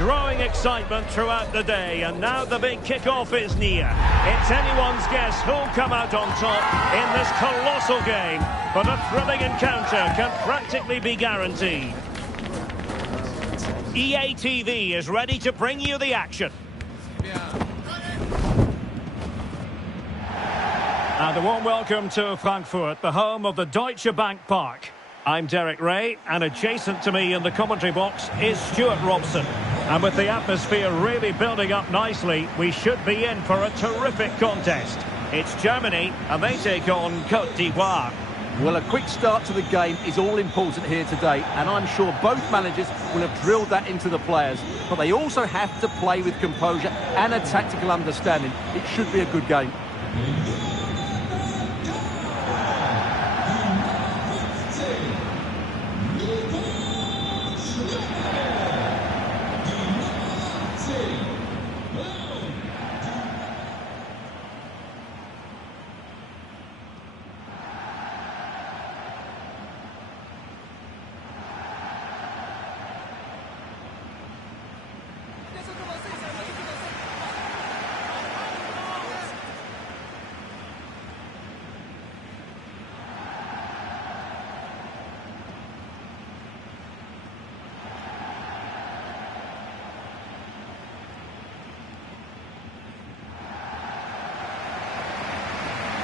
Growing excitement throughout the day, and now the big kick-off is near. It's anyone's guess who'll come out on top in this colossal game, but a thrilling encounter can practically be guaranteed. EA TV is ready to bring you the action. And a warm welcome to Frankfurt, the home of the Deutsche Bank Park. I'm Derek Ray, and adjacent to me in the commentary box is Stuart Robson. And with the atmosphere really building up nicely, we should be in for a terrific contest. It's Germany, and they take on Côte d'Ivoire. Well, a quick start to the game is all important here today, and I'm sure both managers will have drilled that into the players. But they also have to play with composure and a tactical understanding. It should be a good game.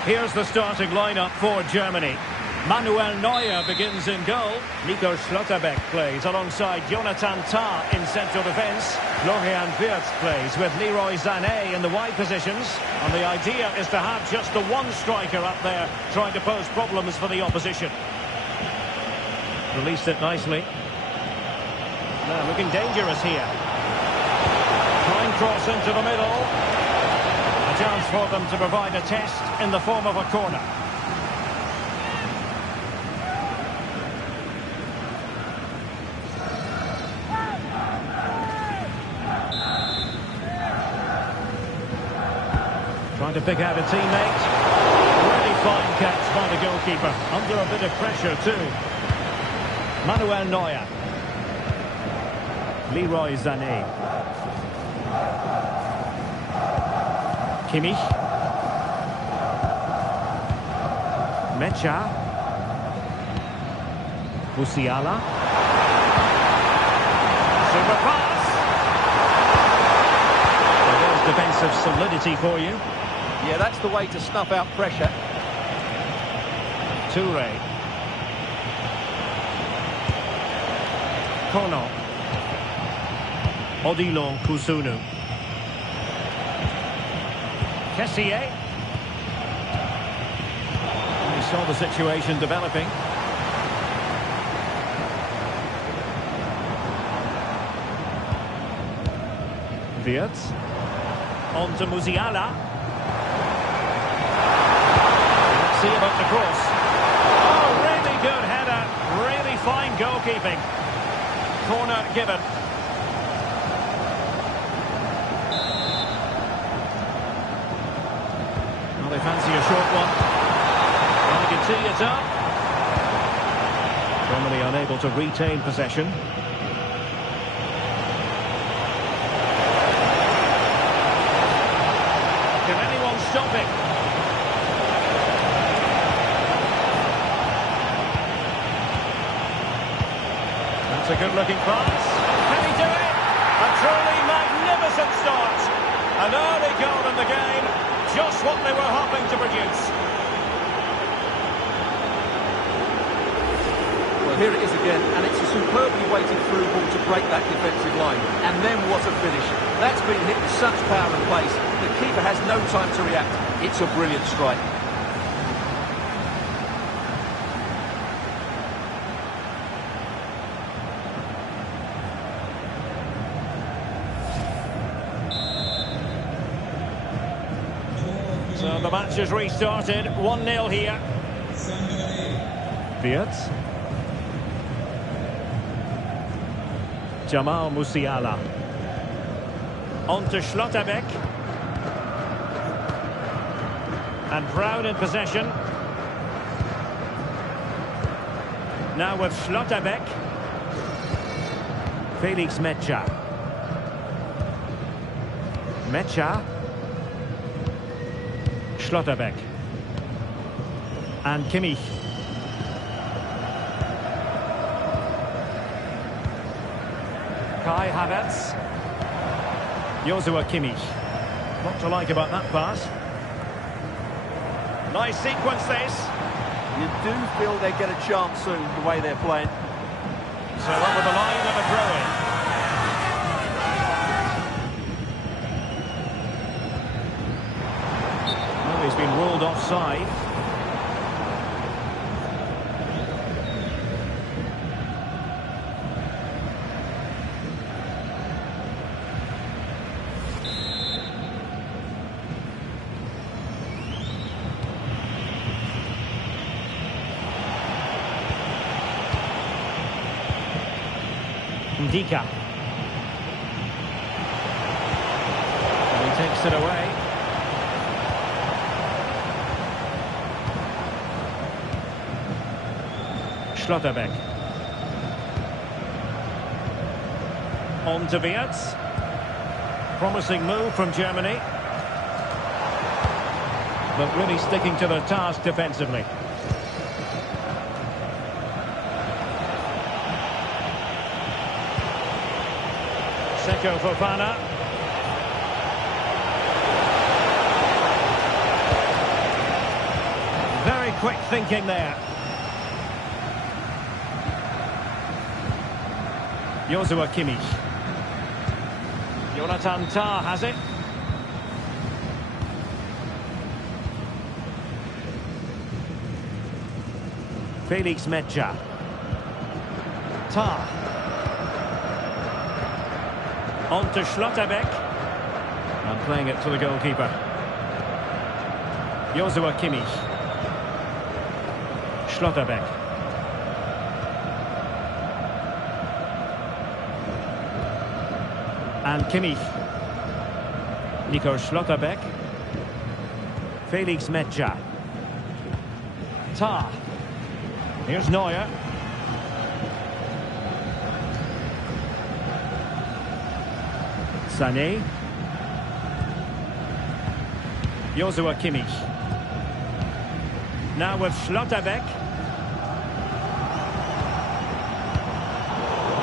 Here's the starting lineup for Germany. Manuel Neuer begins in goal. Nico Schlotterbeck plays alongside Jonathan Tah in central defence. Florian Wirtz plays with Leroy Sané in the wide positions. And the idea is to have just the one striker up there trying to pose problems for the opposition. Released it nicely. Now looking dangerous here. Fine cross into the middle. A chance for them to provide a test in the form of a corner. Trying to pick out a teammate. Really fine catch by the goalkeeper. Under a bit of pressure too. Manuel Neuer. Leroy Sané. Kimmich. Mecha. Musiala. Super pass. There's defensive solidity for you. Yeah, that's the way to snuff out pressure. Toure. Kono. Odilon Kusunu. Kessié. We saw the situation developing. Wirtz. On to Musiala. Let's see about the cross. Oh, really good header. Really fine goalkeeping. Corner given. They fancy a short one. And you can see it's up. Germany unable to retain possession. Can anyone stop it? That's a good-looking pass. Can he do it? A truly magnificent start. An early goal in the game. Just what they were hoping to produce. Well, here it is again, and it's a superbly weighted through ball to break that defensive line. And then what a finish. That's been hit with such power and pace. The keeper has no time to react. It's a brilliant strike. So the match has restarted. 1-0 here. Wirtz. Jamal Musiala. On to Schlotterbeck. And Brown in possession. Now with Schlotterbeck. Felix Mecha. Mecha. Schlotterbeck. And Kimmich. Kai Havertz. Joshua Kimmich. What to like about that pass? Nice sequence this. You do feel they get a chance soon, the way they're playing. So over the line of a throw-in. Well, he's been ruled offside. Ndika. And he takes it away. Schlotterbeck. On to Wirtz. Promising move from Germany. But really sticking to their task defensively. Seko Fofana. Very quick thinking there. Joshua Kimmich. Jonathan Tah has it. Felix Mecha. Tah. On to Schlotterbeck. And playing it to the goalkeeper. Joshua Kimmich. Schlotterbeck. And Kimmich. Nico Schlotterbeck. Felix Mecha. Tah. Here's Neuer. Sané. Joshua Kimmich. Now with Schlotterbeck.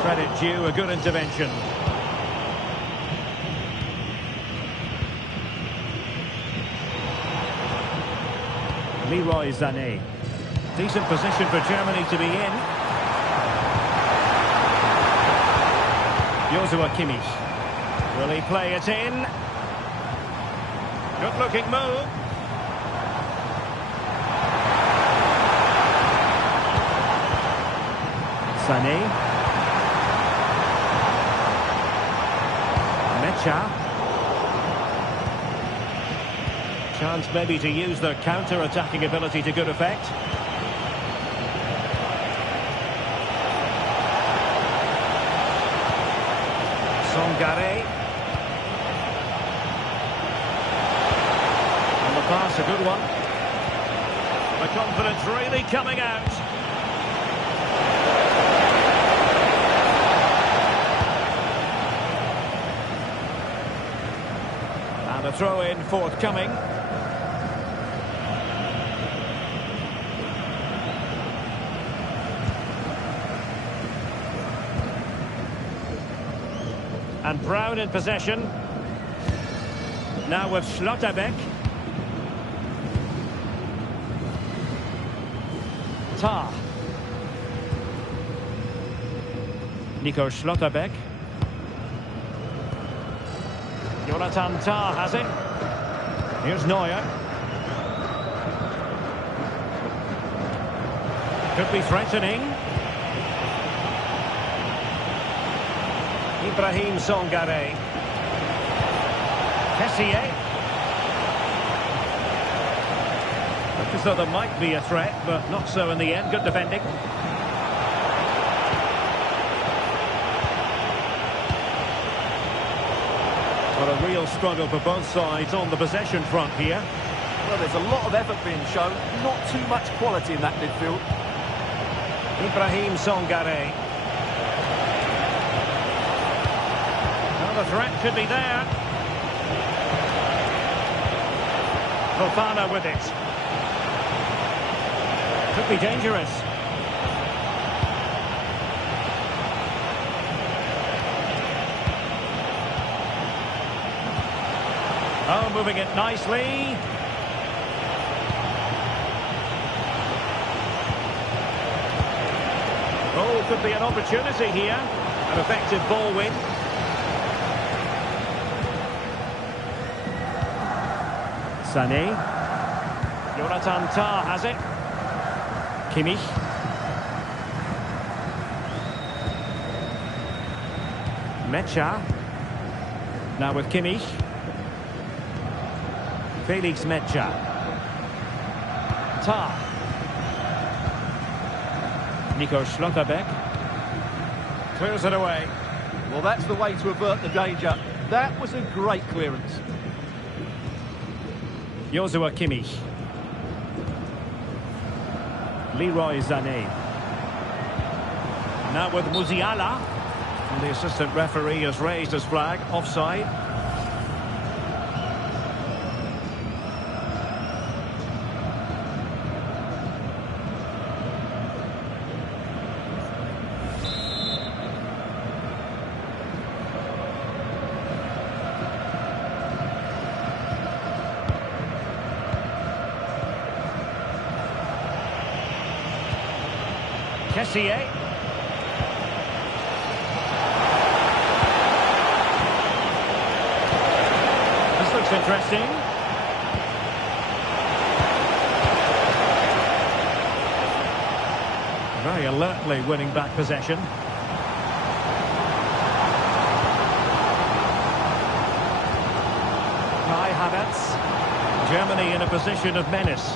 Credit due, a good intervention. Leroy Sané. Decent position for Germany to be in. Joshua Kimmich. Will he play it in? Good looking move. Sané. Mecha. Chance maybe to use their counter-attacking ability to good effect. Songare. And the pass, a good one. The confidence really coming out. And a throw-in forthcoming. And Brown in possession. Now with Schlotterbeck. Tah. Nico Schlotterbeck. Jonathan Tah has it. Here's Neuer. Could be threatening. Ibrahim Songare. Kessié. Looked as though there might be a threat, but not so in the end. Good defending. Well, a real struggle for both sides on the possession front here. Well, there's a lot of effort being shown, not too much quality in that midfield. Ibrahim Songare. Well, the threat could be there. Fofana with it. Could be dangerous. Oh, moving it nicely. Oh, could be an opportunity here. An effective ball win. Sané. Jonathan Tah has it. Kimmich. Mecha. Now with Kimmich. Felix Mecha. Tah. Nico Schlotterbeck. Clears it away. Well, that's the way to avert the danger. That was a great clearance. Joshua Kimmich. Leroy Sané. Now with Musiala. And the assistant referee has raised his flag. Offside. Kessié. This looks interesting. Very alertly winning back possession. Kai Havertz. Germany in a position of menace.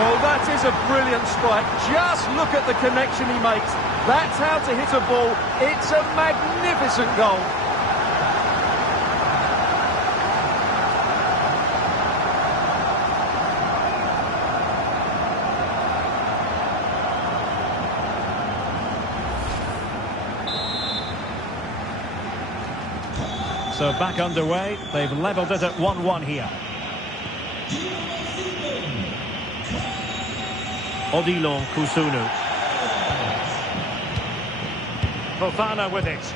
Well, that is a brilliant strike. Just look at the connection he makes. That's how to hit a ball. It's a magnificent goal. So back underway. They've levelled it at 1-1 here. Odilon Kusunu. Fofana with it.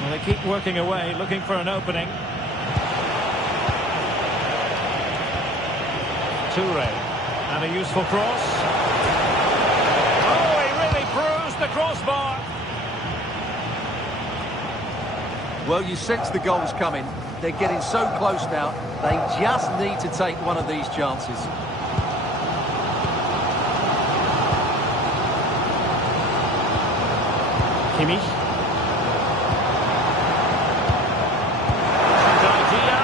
Well, they keep working away, looking for an opening. Toure. And a useful cross. Oh, he really bruised the crossbar. Well, you sense the goals coming. They're getting so close now. They just need to take one of these chances. Kimmich. Good idea.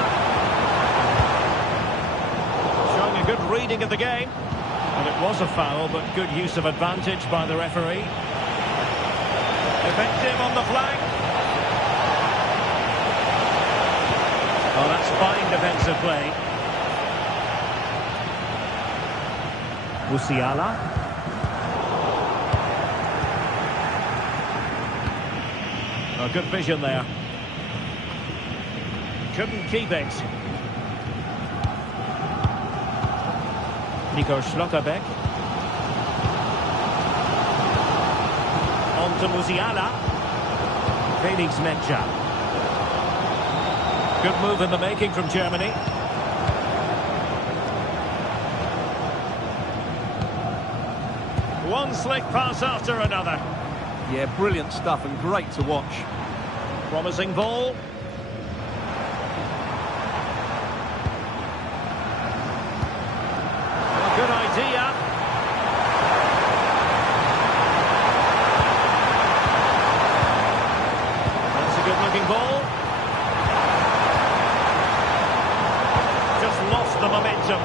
Showing a good reading of the game. And it was a foul, but good use of advantage by the referee. Effective on the flank. Oh, that's fine defensive play. Musiala. Oh, good vision there. Couldn't keep it. Nico Schlotterbeck. On to Musiala. Felix Mecha. Good move in the making from Germany. One slick pass after another. Yeah, brilliant stuff and great to watch. Promising ball. A good idea. That's a good-looking ball. Just lost the momentum.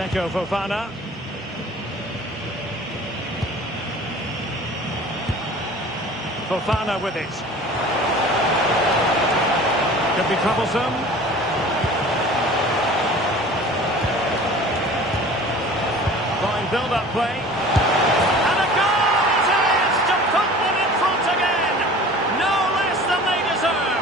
Seko Fofana. Fofana with it. Could be troublesome. Fine build-up play. And a goal! It is! To put them in front again! No less than they deserve!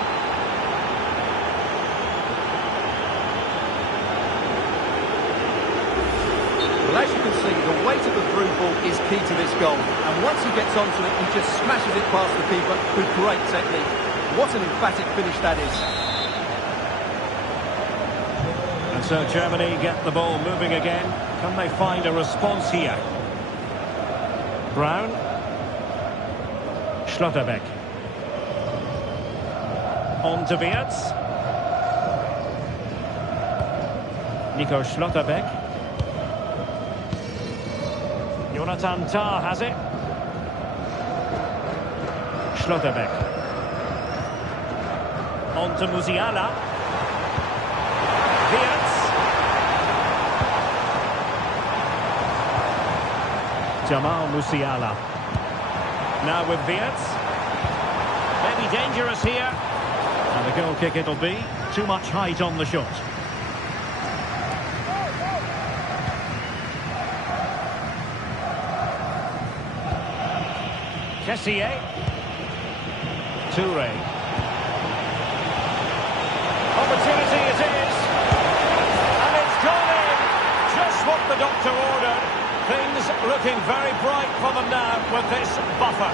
Well, as you can see, the weight of the through ball is key to this goal. And once he gets onto it, he just smashes it past the keeper with great technique. What an emphatic finish that is. And so Germany get the ball moving again. Can they find a response here? Brown. Schlotterbeck. On to Wirtz. Nico Schlotterbeck. Jonathan Tah has it. Schlotterbeck. On to Musiala. Wirtz. Jamal Musiala. Now with Wirtz. Maybe dangerous here. And the goal kick it'll be. Too much height on the shot. Kessié. Touré. Opportunity it is. And it's gone in. Just what the doctor ordered. Things looking very bright for them now with this buffer.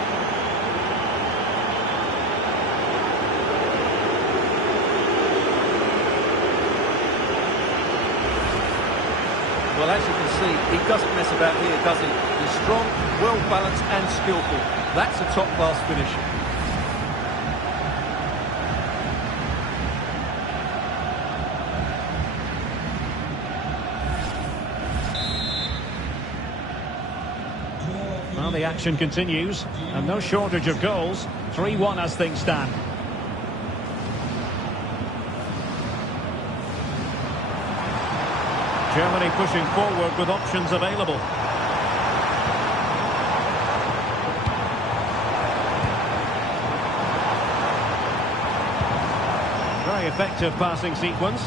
Well, as you can see, he doesn't mess about here, does he? He's strong, well-balanced and skillful. That's a top-class finish. Well, the action continues, and no shortage of goals. 3-1 as things stand. Germany pushing forward with options available. Very effective passing sequence.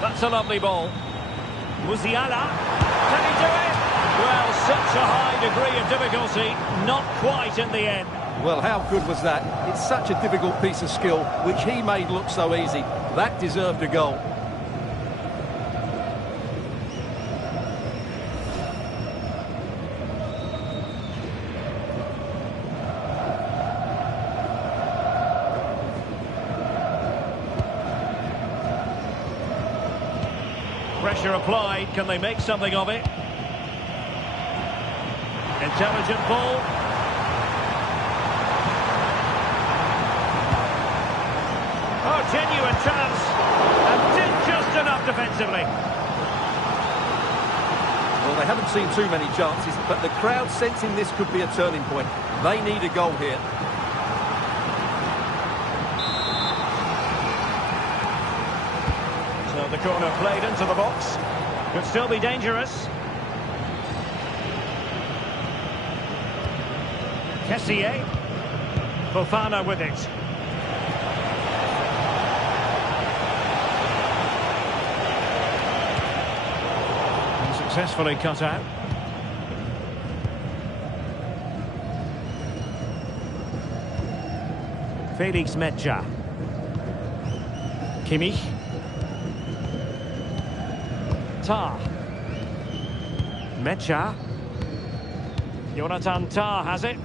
That's a lovely ball. Musiala. Can he do it? Well, such a high degree of difficulty. Not quite in the end. Well, how good was that? It's such a difficult piece of skill, which he made look so easy. That deserved a goal. Pressure applied. Can they make something of it? Intelligent ball. Oh, genuine chance. And did just enough defensively. Well, they haven't seen too many chances, but the crowd sensing this could be a turning point. They need a goal here. So the corner played into the box. Could still be dangerous. Kessié. Fofana with it. And successfully cut out. Felix Metsä. Kimmich. Tah. Metsä. Jonathan Tah has it.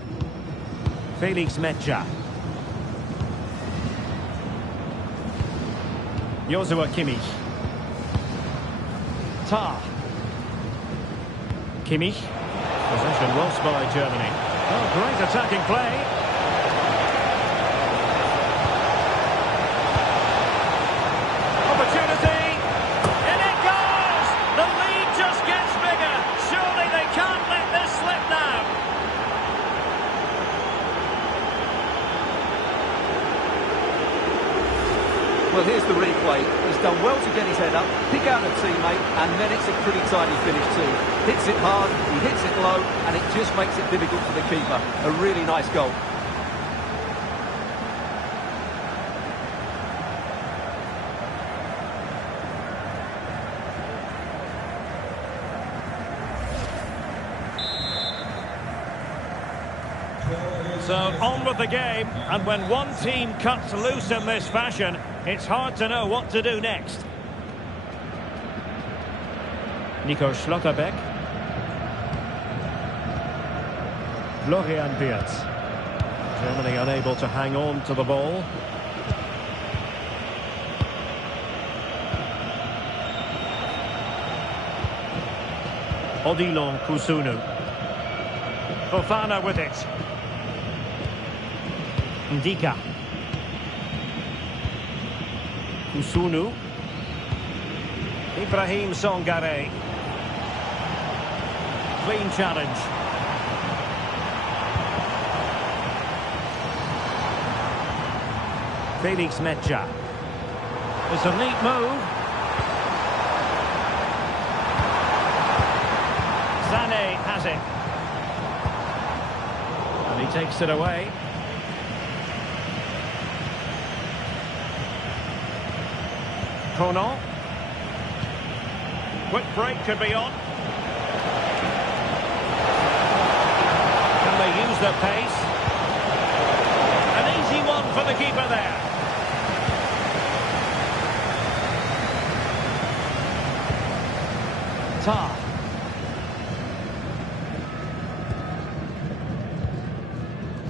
Felix Metsä. Joshua Kimmich. Tah. Kimmich. Possession lost by Germany. Oh, great attacking play. Opportunity. And it goes! The lead just gets bigger. Surely they can't let this slip now. Well, here's the replay. He's done well to get his head up, pick out a teammate, and then it's a pretty tidy finish too. Hits it hard, he hits it low, and it just makes it difficult for the keeper. A really nice goal. So on with the game, and when one team cuts loose in this fashion, it's hard to know what to do next. Nico Schlotterbeck. Florian Wirtz. Germany unable to hang on to the ball. Odilon Kusunu. Fofana with it. Ndika. Kusunu. Ibrahim Songare. Clean challenge. Felix Metja. It's a neat move. Sané has it. And he takes it away. Conan. Quick break could be on. Can they use their pace? An easy one for the keeper there. Tar.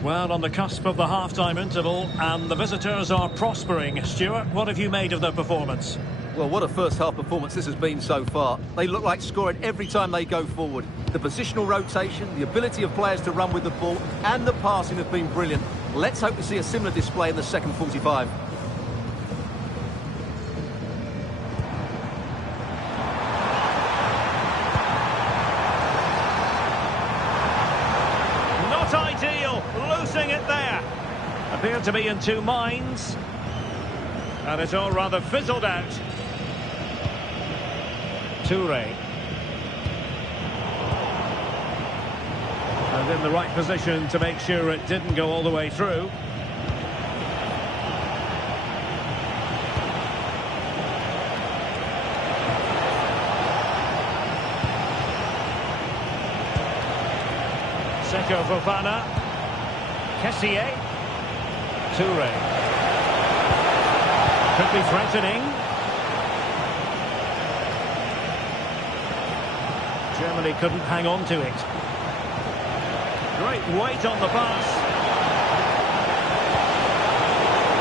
Well, on the cusp of the half-time interval, and the visitors are prospering. Stuart, what have you made of their performance? Well, what a first-half performance this has been so far. They look like scoring every time they go forward. The positional rotation, the ability of players to run with the ball, and the passing have been brilliant. Let's hope to see a similar display in the second 45. Ideal, losing it there. Appeared to be in two minds, and it all rather fizzled out. Toure. And in the right position to make sure it didn't go all the way through. Seko Fofana. Kessié. Toure. Could be threatening. Germany couldn't hang on to it. Great weight on the pass.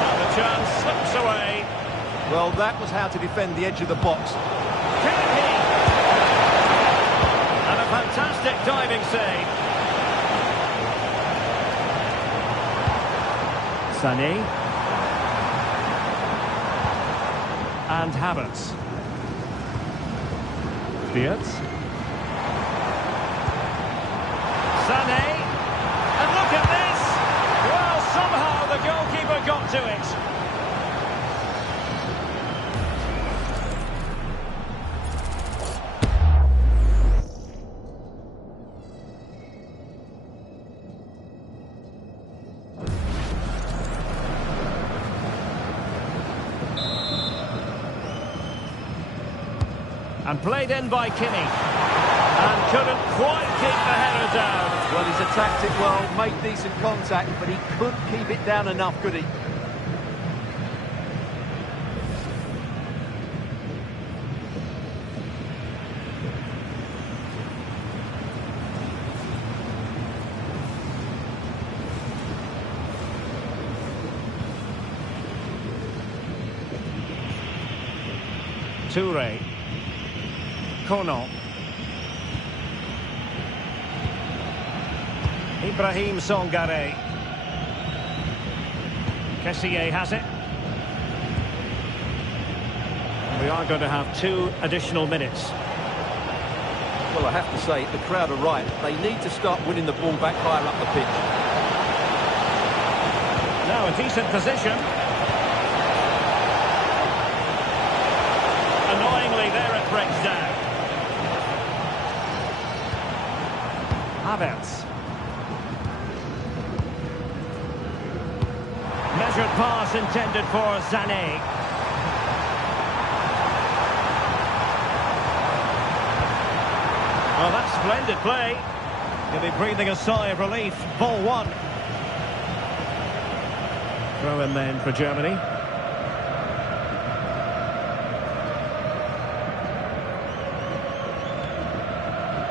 And the chance slips away. Well, that was how to defend the edge of the box. Can he? And a fantastic diving save. Sané. And Havertz. Wirtz. Sané. And look at this! Well, somehow the goalkeeper got to it. And played in by Kimmich. And couldn't quite keep the header down. Well, he's attacked it well, made decent contact, but he couldn't keep it down enough, could he? Toure. Conan. Ibrahim Songare. Kessié has it. We are going to have 2 additional minutes. Well, I have to say, the crowd are right. They need to start winning the ball back higher up the pitch. Now a decent position. Havertz. Measured pass intended for Sané. Oh, that's splendid play. He'll be breathing a sigh of relief. Ball one. Throw in then for Germany.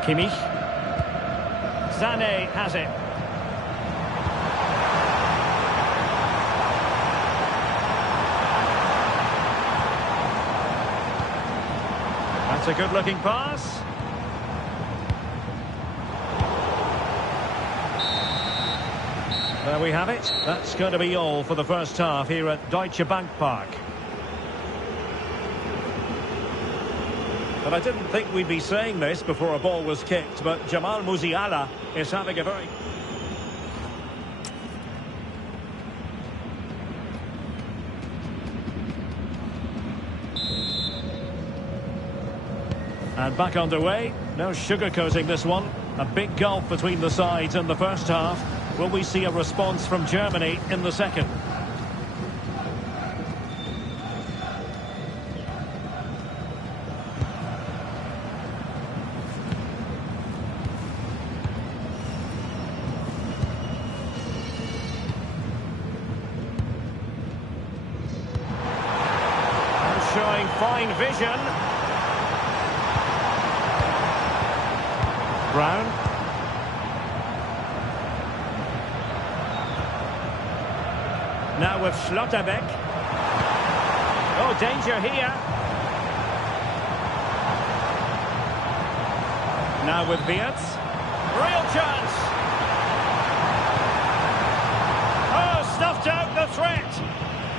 Kimmich. Sané has it. That's a good-looking pass. There we have it. That's going to be all for the first half here at Deutsche Bank Park. But I didn't think we'd be saying this before a ball was kicked, but Jamal Musiala is having a very... And back underway. No sugarcoating this one. A big gulf between the sides in the first half. Will we see a response from Germany in the second? And showing fine vision. Brown. Now with Schlotterbeck. Oh, danger here. Now with Wirtz. Real chance. Oh, snuffed out the threat.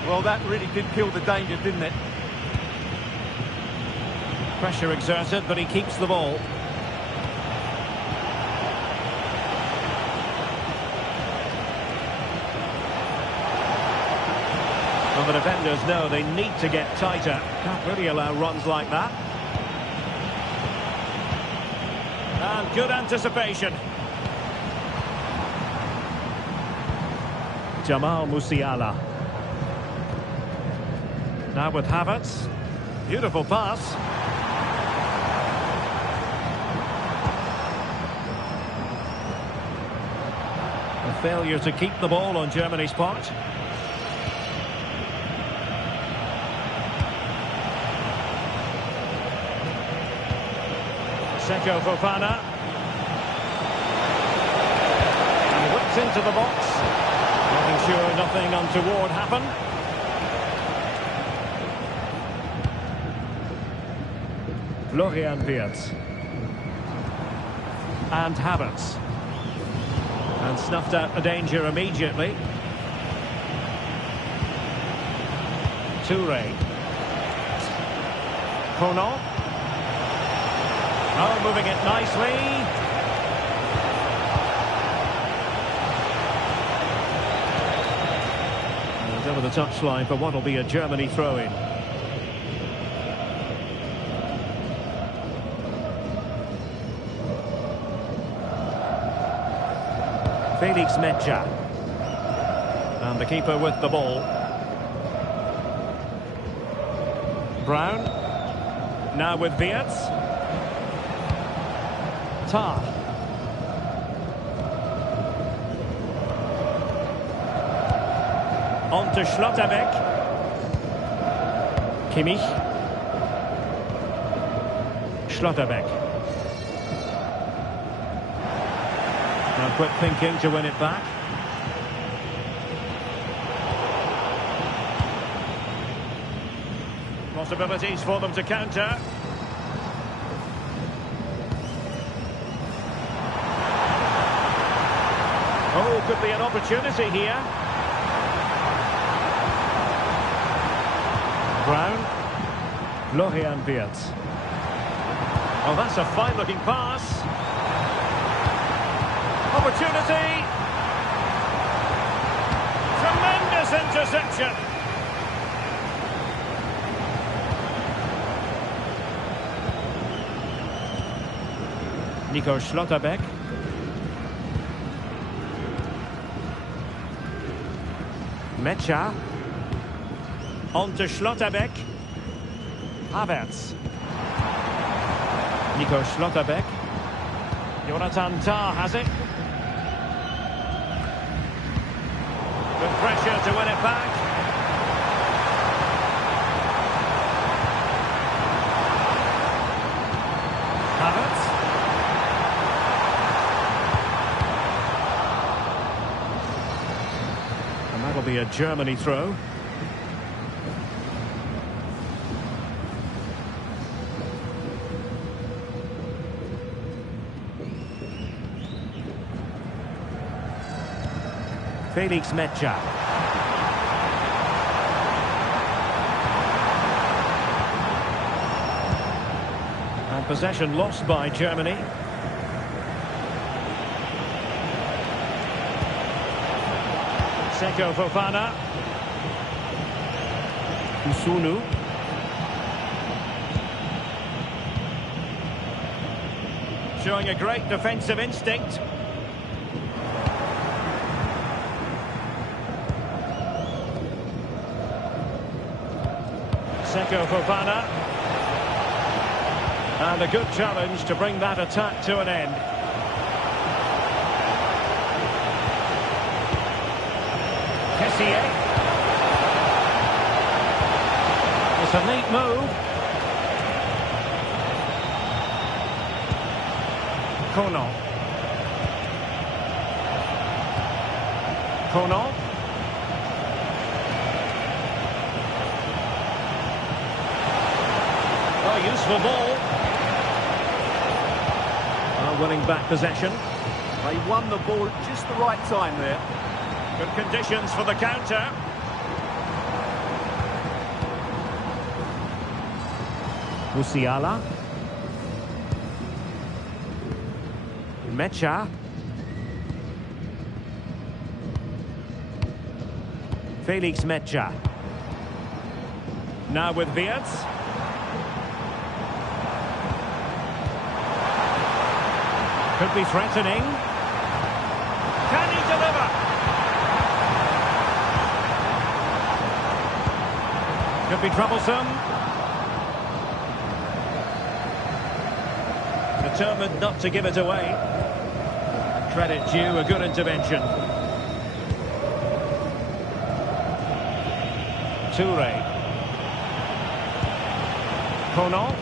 Well, that really did kill the danger, didn't it? Pressure exerted, but he keeps the ball. Well, the defenders know they need to get tighter. Can't really allow runs like that. And good anticipation. Jamal Musiala. Now with Havertz. Beautiful pass. A failure to keep the ball on Germany's part. Seko Fofana. And whips into the box. Making sure nothing untoward happened. Florian Wirtz. And Havertz. And snuffed out the danger immediately. Toure. Kono. Oh, moving it nicely. And over the touchline for what will be a Germany throw-in. Felix Mejia. And the keeper with the ball. Brown. Now with Wirtz. Tar. On to Schlotterbeck. Kimmich. Schlotterbeck. Now quick thinking to win it back. Possibilities for them to counter. Oh, could be an opportunity here. Brown. Florian Wirtz. Oh, that's a fine-looking pass. Opportunity. Tremendous interception. Nico Schlotterbeck. Mecha. On to Schlotterbeck. Havertz. Nico Schlotterbeck. Jonathan Tah has it. Good pressure to win it back. Havertz. And that'll be a Germany throw. Felix Mecha. And possession lost by Germany. Seko Fofana. Usunu. Showing a great defensive instinct. Seko Fofana. And a good challenge to bring that attack to an end. Kessié. It's a neat move. Kono. Kono. Useful ball. Winning back possession. They won the ball at just the right time there. Good conditions for the counter. Musiala. Mecha. Felix Mecha. Now with Wirtz. Could be threatening. Can he deliver? Could be troublesome. Determined not to give it away. Credit due, a good intervention. Toure. Kono.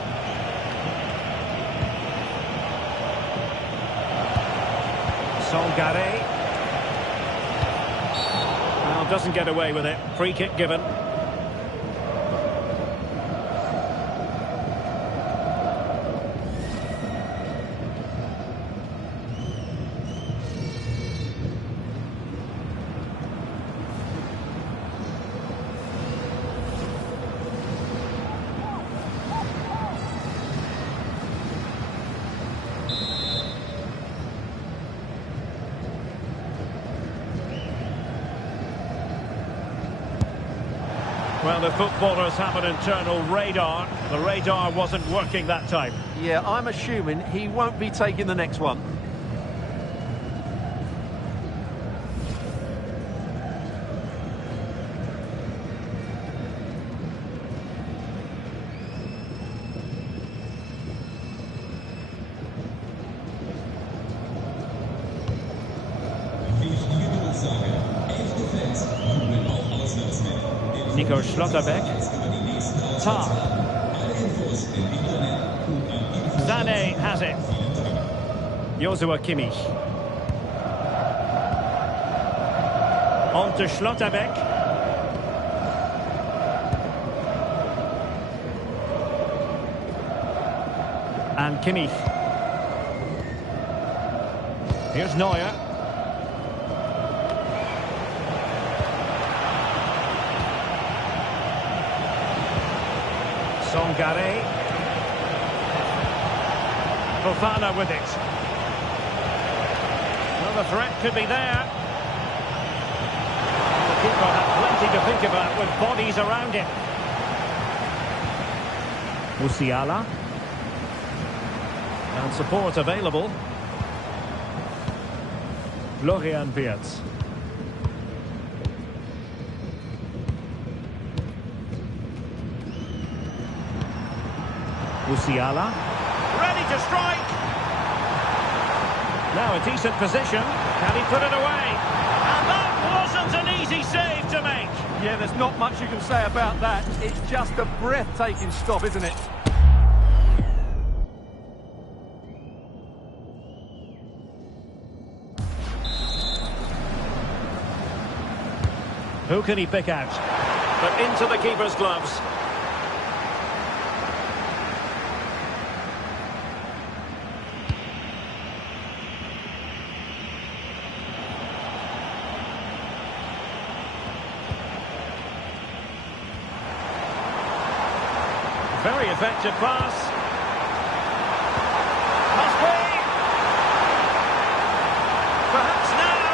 Sangare. Well, doesn't get away with it. Free kick given. Well, the footballers have an internal radar. The radar wasn't working that time. Yeah, I'm assuming he won't be taking the next one. Nico Schlotterbeck. Tah. Sané has it. Joshua Kimmich. On to Schlotterbeck. And Kimmich. Here's Neuer. Sangare. Fofana with it. Well, the threat could be there. The keeper had plenty to think about with bodies around him. Musiala. And support available. Florian Wirtz. Musiala. Ready to strike. Now a decent position. Can he put it away? And that wasn't an easy save to make. Yeah, there's not much you can say about that. It's just a breathtaking stop, isn't it? Who can he pick out? But into the keeper's gloves. Very effective pass. Must be. Perhaps now.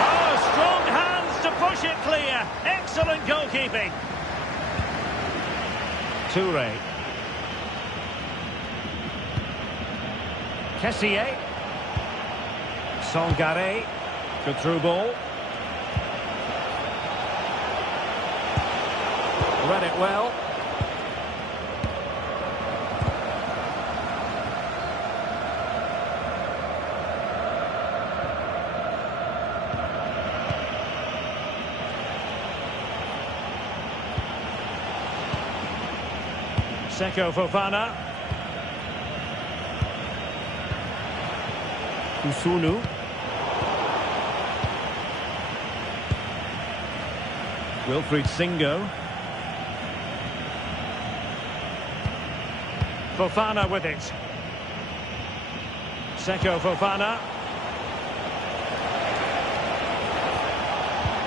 Oh, strong hands to push it clear. Excellent goalkeeping. Toure. Kessié. Sangaré. Good through ball. Read it well. Seko Fofana. Usunu. Wilfried Singo. Fofana with it. Seko Fofana.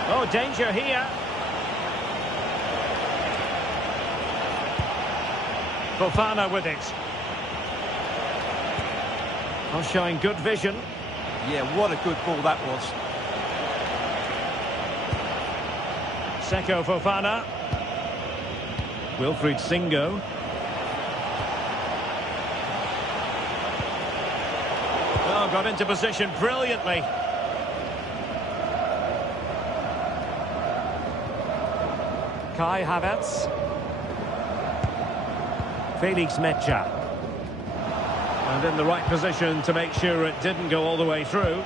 Oh, danger here. Fofana with it. Oh, showing good vision. Yeah, what a good ball that was. Seko Fofana. Wilfried Singo. Oh, got into position brilliantly. Kai Havertz. Felix Mecha. And in the right position to make sure it didn't go all the way through.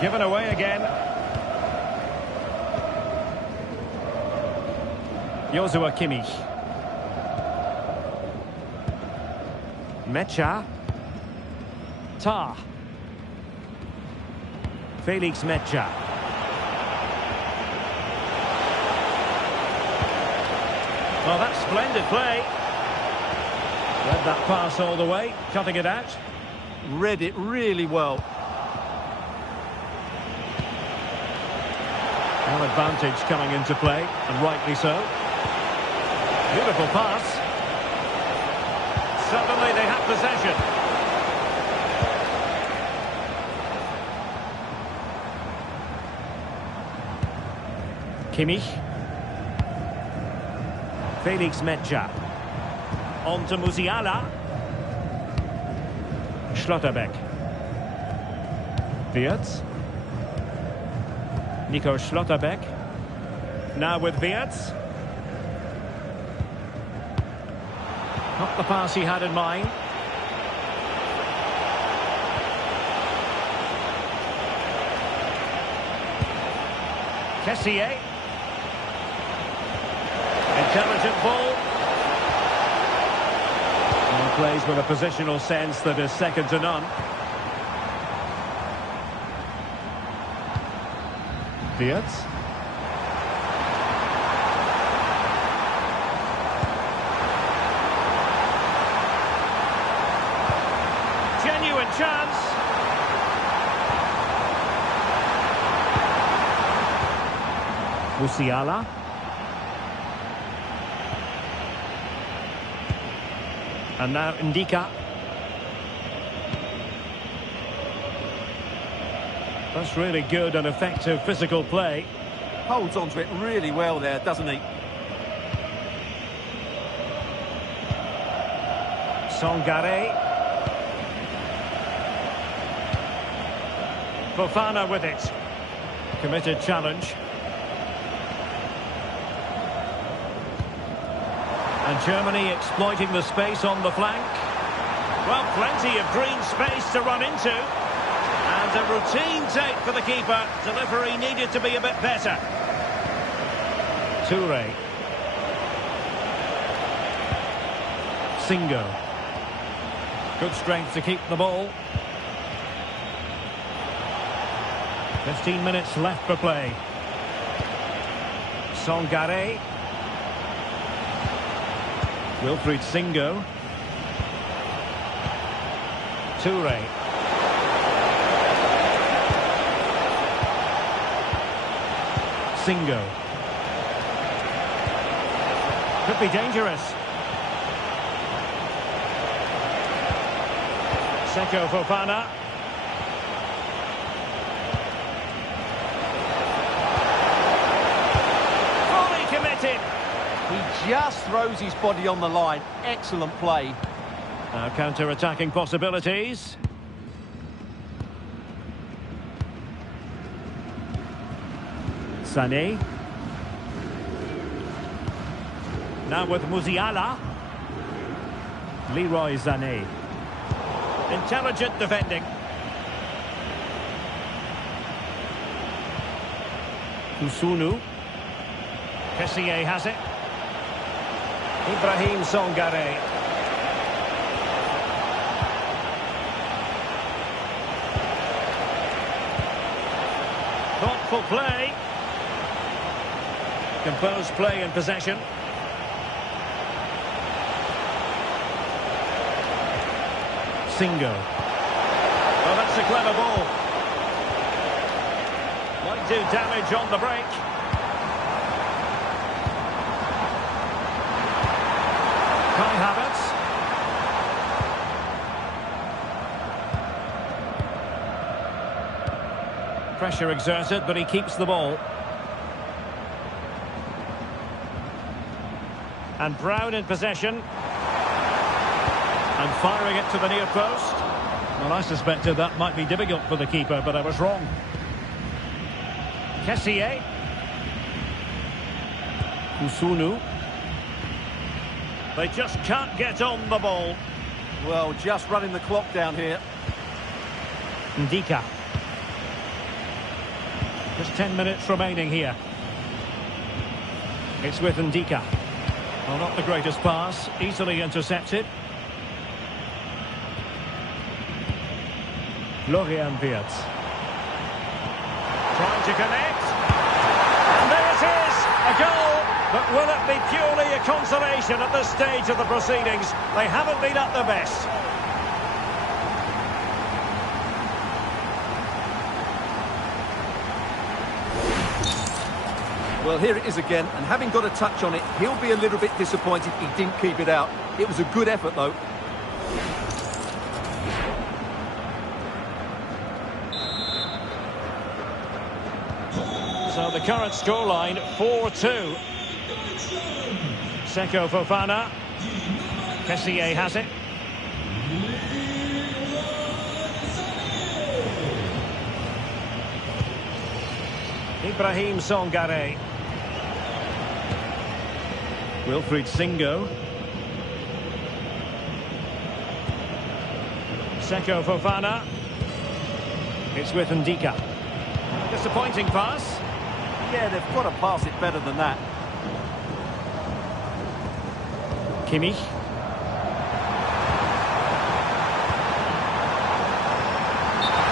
Given away again. Joshua Kimmich. Mecha. Tar. Felix Mecha. Well, that's splendid play. Read that pass all the way, cutting it out. Read it really well. Well, advantage coming into play, and rightly so. Beautiful pass. Suddenly they have possession. Kimmich. Felix Mecha. On to Musiala. Schlotterbeck. Wirtz. Nico Schlotterbeck. Now with Wirtz. Not the pass he had in mind. Kessié. Intelligent ball. And plays with a positional sense that is second to none. Wirtz. Genuine chance. Musiala. And now Ndika. That's really good and effective physical play. Holds on to it really well there, doesn't he? Sangaré. Fofana with it. Committed challenge. And Germany exploiting the space on the flank. Well, plenty of green space to run into. And a routine take for the keeper. Delivery needed to be a bit better. Toure. Singo. Good strength to keep the ball. 15 minutes left for play. Sangare. Wilfried Singo. Toure. Singo. Could be dangerous. Seko Fofana. Fully committed. He just throws his body on the line. Excellent play. Now counter-attacking possibilities. Sané. Now with Musiala. Leroy Sané. Intelligent defending. Kusunu. Kessié has it. Ibrahim Sangare. Thoughtful play. Composed play in possession. Singo. Oh, that's a clever ball. Might do damage on the break. Kai Havertz. Pressure exerted, but he keeps the ball. And Brown in possession. And firing it to the near post. Well, I suspected that might be difficult for the keeper, but I was wrong. Kessié. Kusunu. They just can't get on the ball. Well, just running the clock down here. Ndika. Just 10 minutes remaining here. It's with Ndika. Well, not the greatest pass. Easily intercepted. Florian Wirtz. Trying to connect. And there it is! A goal! But will it be purely a consolation at this stage of the proceedings? They haven't been at their best. Well, here it is again, and having got a touch on it, he'll be a little bit disappointed he didn't keep it out. It was a good effort, though. So the current scoreline, 4-2. Seko Fofana. Kessié has it. Ibrahim Sangare. Wilfried Singo. Seko Fofana. It's with Ndika. Disappointing pass. Yeah, they've got to pass it better than that. Kimmich.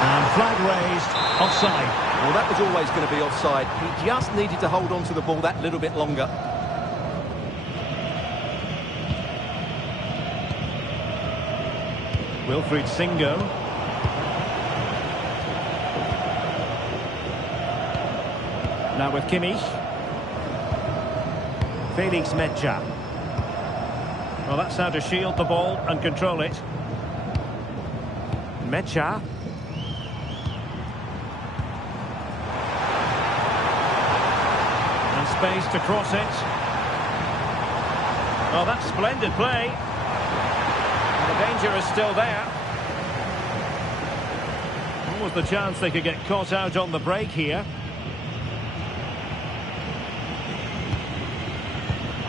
And flag raised. Offside. Well, that was always going to be offside. He just needed to hold on to the ball that little bit longer. Wilfried Singo. Now with Kimmich. Felix Medja. Well, that's how to shield the ball and control it. Medja. And space to cross it. Oh, that's splendid play. And the danger is still there. What was the chance they could get caught out on the break here?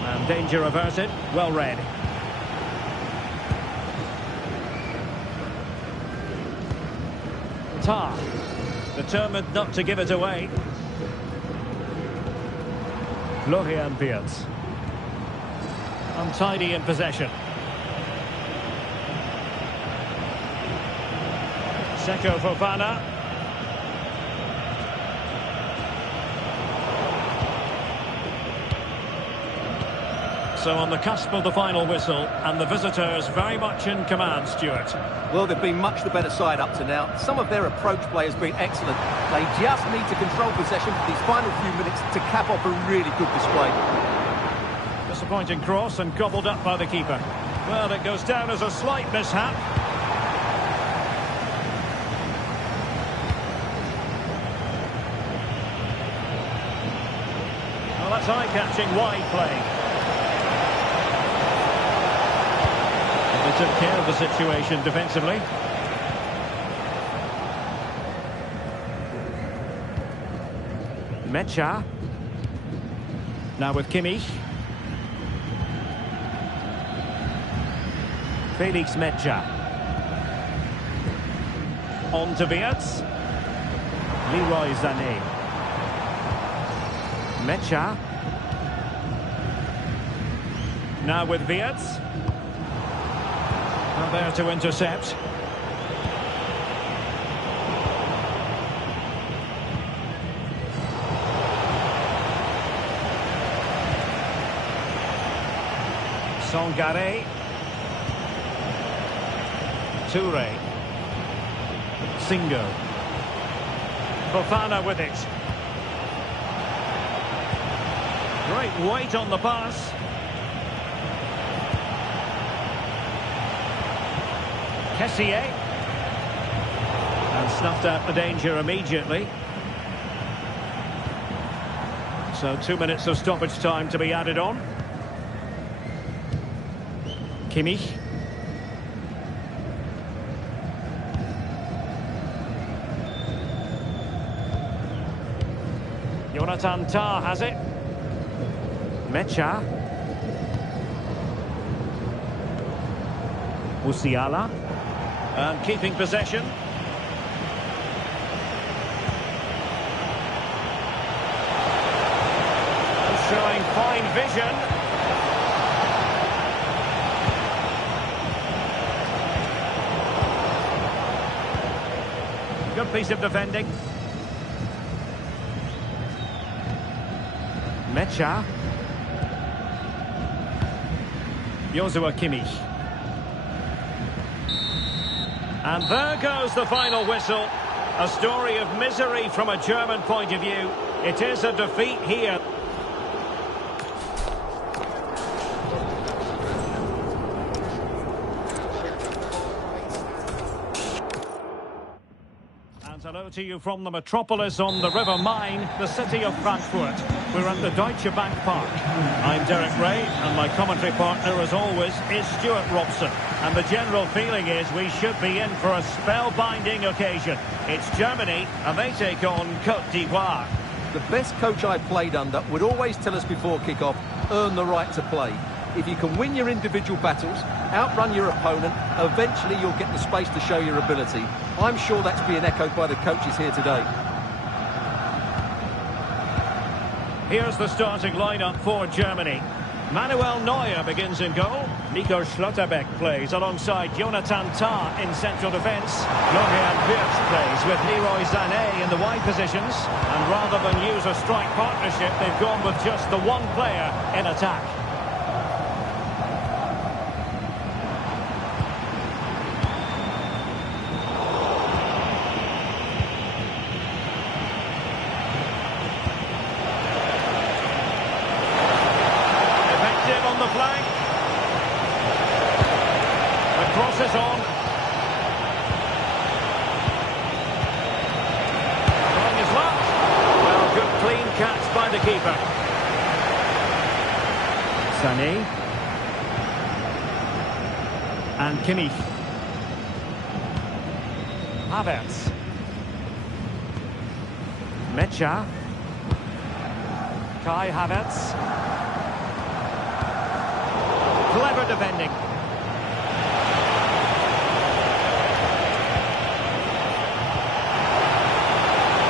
And And danger averted. Well read. Tar. Determined not to give it away. Florian Wirtz. Untidy in possession. Seko Fofana. So on the cusp of the final whistle, and the visitors very much in command, Stuart. Well, they've been much the better side up to now. Some of their approach play has been excellent. They just need to control possession for these final few minutes to cap off a really good display. Disappointing cross and gobbled up by the keeper. Well, it goes down as a slight mishap. Well, that's eye-catching wide play. They took care of the situation defensively. Mecha. Now with Kimmich. Felix Mecha. On to Wirtz. Leroy Sané. Mecha. Now with Wirtz. And there to intercept. Sangare. Toure. Singo. Fofana with it. Great weight on the pass. Kessié. And snuffed out the danger immediately. So 2 minutes of stoppage time to be added on. Kimmich. Jonathan Tah has it. Mecha. Musiala. And keeping possession. Showing fine vision. Good piece of defending. Mecha. Joshua Kimmich. And there goes the final whistle. A story of misery from a German point of view. It is a defeat here. And hello to you from the metropolis on the River Main, the city of Frankfurt. We're at the Deutsche Bank Park. I'm Derek Ray, and my commentary partner, as always, is Stuart Robson. And the general feeling is we should be in for a spellbinding occasion. It's Germany, and they take on Côte d'Ivoire. The best coach I played under would always tell us before kick-off, earn the right to play. If you can win your individual battles, outrun your opponent, eventually you'll get the space to show your ability. I'm sure that's being echoed by the coaches here today. Here's the starting lineup for Germany. Manuel Neuer begins in goal. Nico Schlotterbeck plays alongside Jonathan Tah in central defence. Florian Wirtz plays with Leroy Sané in the wide positions. And rather than use a strike partnership, they've gone with just the one player in attack. On the flank. The cross is on. Trying his luck. Well, good clean catch by the keeper. Sané. And Kimmich. Havertz. Mecha. Kai Havertz. clever defending.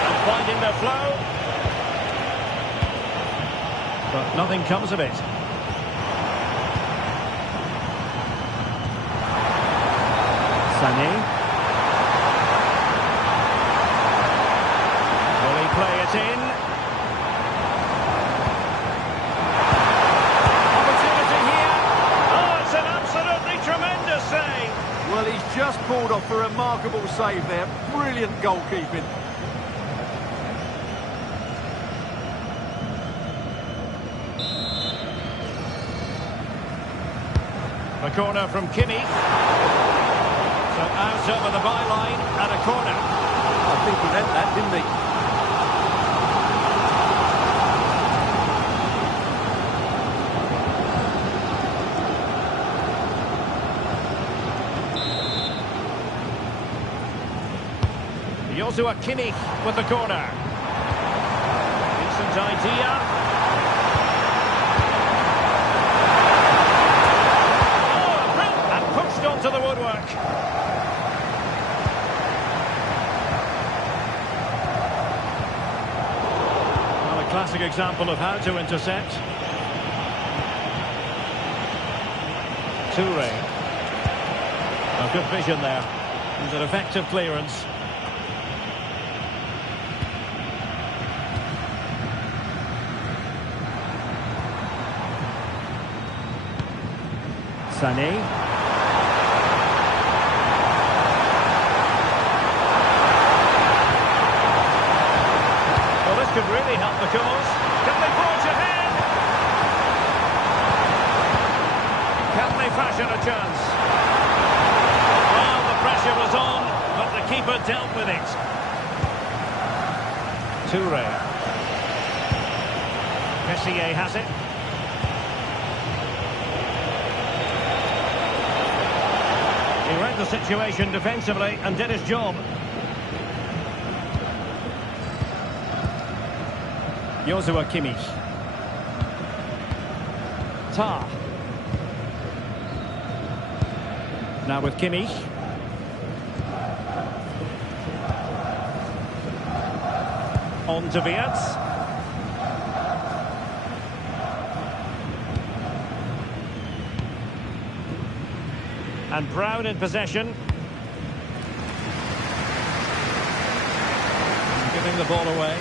And finding their flow. But nothing comes of it. Sané. Will he play it in? Opportunity here. Oh, it's an absolutely tremendous save. Well, he's just pulled off a remarkable save there. Brilliant goalkeeping. A corner from Kimmich. So out over the byline and a corner. I think he meant that, didn't he? Joshua Kimmich with the corner. Decent idea. To the woodwork. Well, a classic example of how to intercept. Toure. A good vision there. It's an effective clearance. Sané. Could really help the cause. Can they forge ahead? Can they fashion a chance? Well, the pressure was on, but the keeper dealt with it. Toure. Messier has it. He read the situation defensively and did his job. Joshua Kimmich. Tar. Now with Kimmich. On to Wirtz. And Brown in possession. Giving the ball away.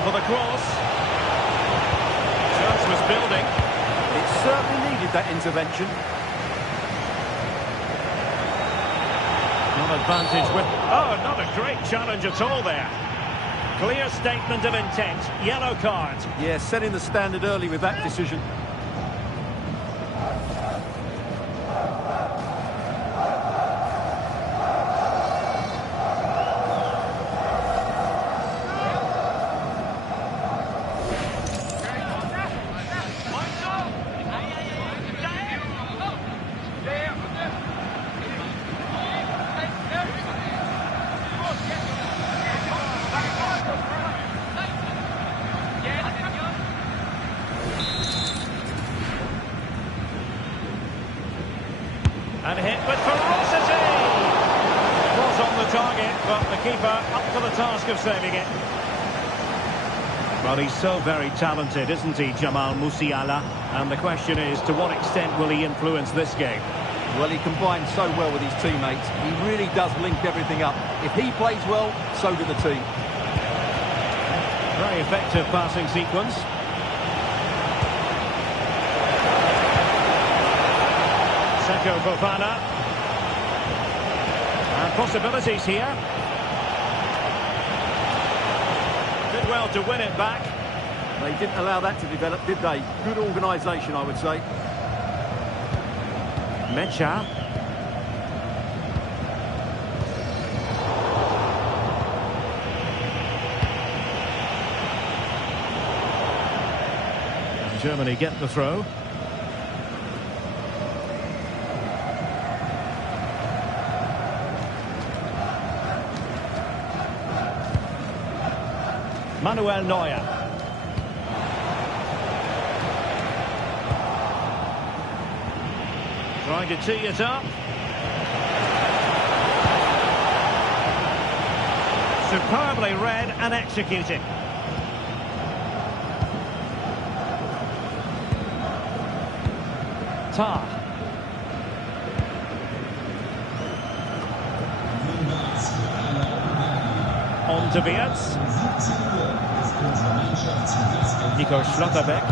For the cross. Chance was building. It certainly needed that intervention. Not advantage with... Oh, not a great challenge at all there. Clear statement of intent. Yellow card. Yeah, setting the standard early with that decision. And hit with ferocity! Was on the target, but the keeper up for the task of saving it. Well, he's so very talented, isn't he, Jamal Musiala? And the question is, to what extent will he influence this game? Well, he combines so well with his teammates. He really does link everything up. If he plays well, so do the team. Very effective passing sequence. Seko Fofana. And possibilities here. Did well to win it back. They didn't allow that to develop, did they? Good organisation, I would say. Mecha. And Germany get the throw. Manuel Neuer. Trying to tee it up. Superbly read and executed. Tar. On to Wirtz. Nico Schlotterbeck.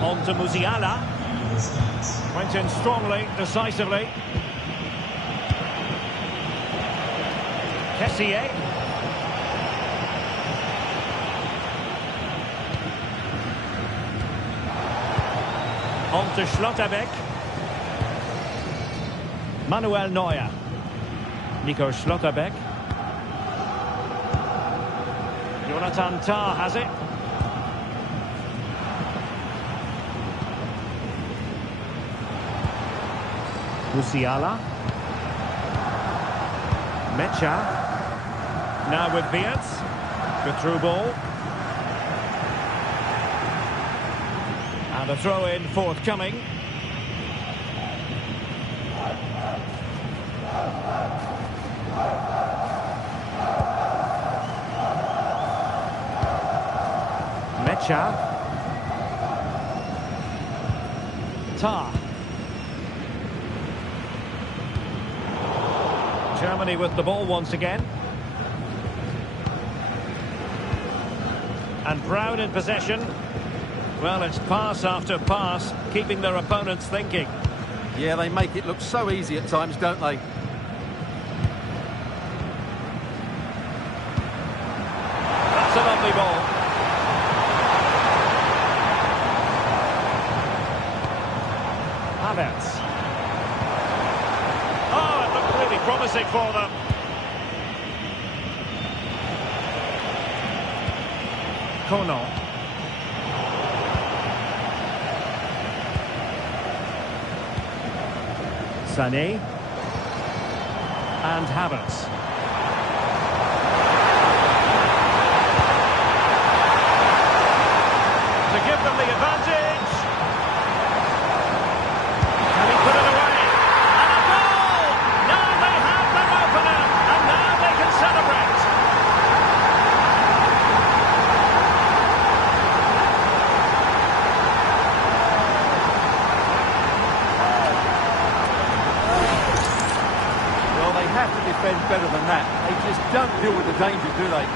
On to Musiala. Went in strongly, decisively. Kessié. On to Schlotterbeck. Manuel Neuer. Nico Schlotterbeck. Jonathan Tah has it. Musiala. Mecha. Now with Wirtz. Good through ball. And a throw-in forthcoming. Mecha. Tah. Germany with the ball once again. And Brown in possession. Well, it's pass after pass, keeping their opponents thinking. Yeah, they make it look so easy at times, don't they? That's a lovely ball. Havertz. Oh, it looked really promising for them. Kono. Sané. And Havertz. To give them the advantage. Can he put it away? And a goal! Now they have their opener, and now they can celebrate. Well, they have to defend better than that. They just don't deal with the danger, do they?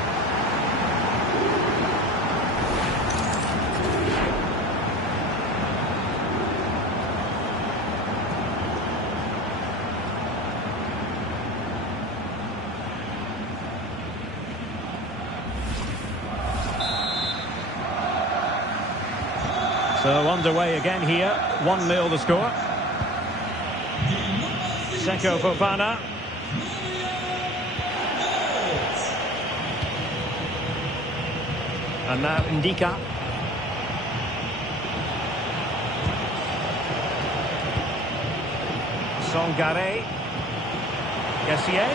So underway again here, 1-0 the score. Seko Fofana. And now Ndika. Songare. Kessié.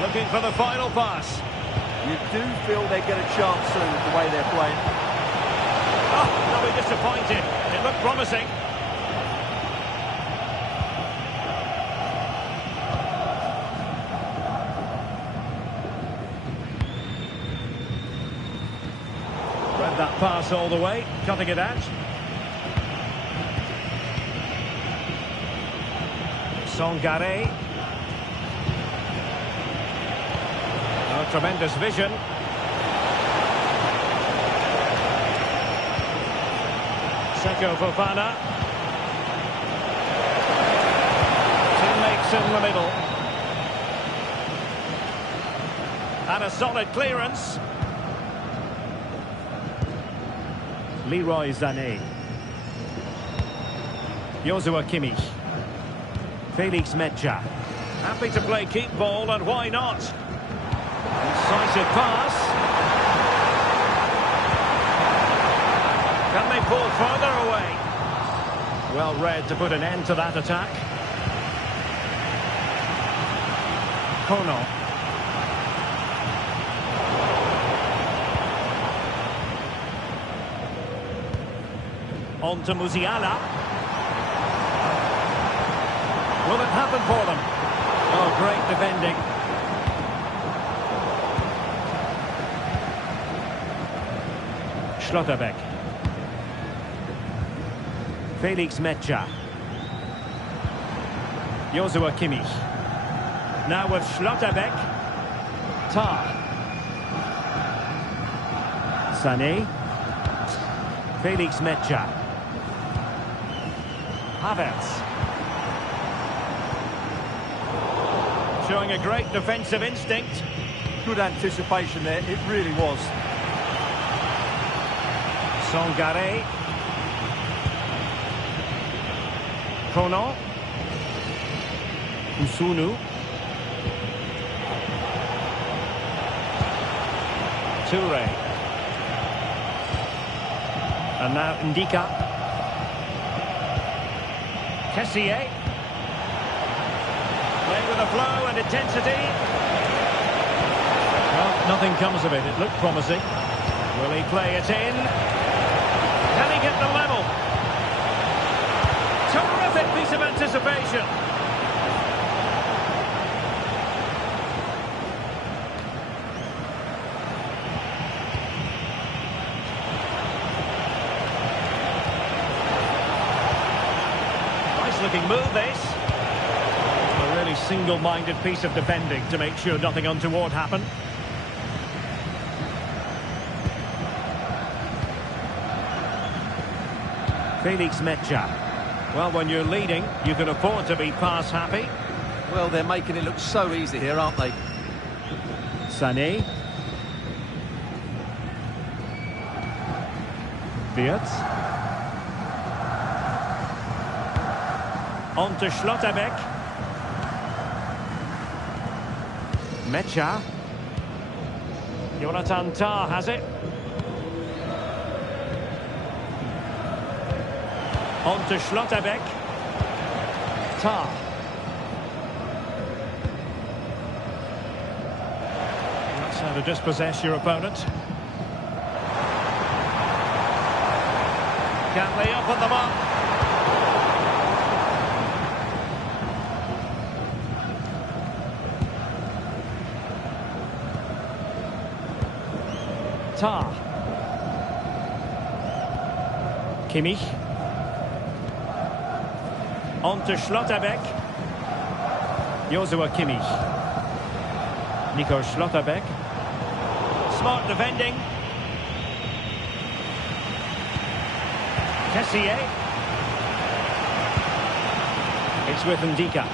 Looking for the final pass. You do feel they get a chance soon with the way they're playing. Oh, they'll be disappointed. It looked promising. Read that pass all the way, cutting it out. Songare. Oh, tremendous vision. Seko Fofana. Teammates in the middle. And a solid clearance. Leroy Sané. Joshua Kimmich. Felix Mecha. Happy to play keep ball, and why not? Incisive pass. Can they pull further away? Well read to put an end to that attack. Kono. On to Musiala. Will it happen for them? Oh, great defending. Schlotterbeck. Felix Metscher. Joshua Kimmich. Now with Schlotterbeck. Tar. Sané. Felix Metscher. Havertz. Showing a great defensive instinct. Good anticipation there, it really was. Sangare. Kono. Usunu. Toure. And now Ndika. Kessié. Playing with a flow and intensity. Well, nothing comes of it. It looked promising. Will he play it in? Can he get the level? Terrific piece of anticipation. Nice looking move, this. A really single-minded piece of defending to make sure nothing untoward happened. Felix Metscher. Well, when you're leading, you can afford to be pass happy. Well, they're making it look so easy here, aren't they? Sané. Wirtz. On to Schlotterbeck. Metscher. Jonathan Tah has it. On to Schlotterbeck. Tah. That's how to dispossess your opponent. Can they open them up? Tah. Kimmich. On to Schlotterbeck. Joshua Kimmich. Nico Schlotterbeck. Smart defending. Kessié. It's with Ndika.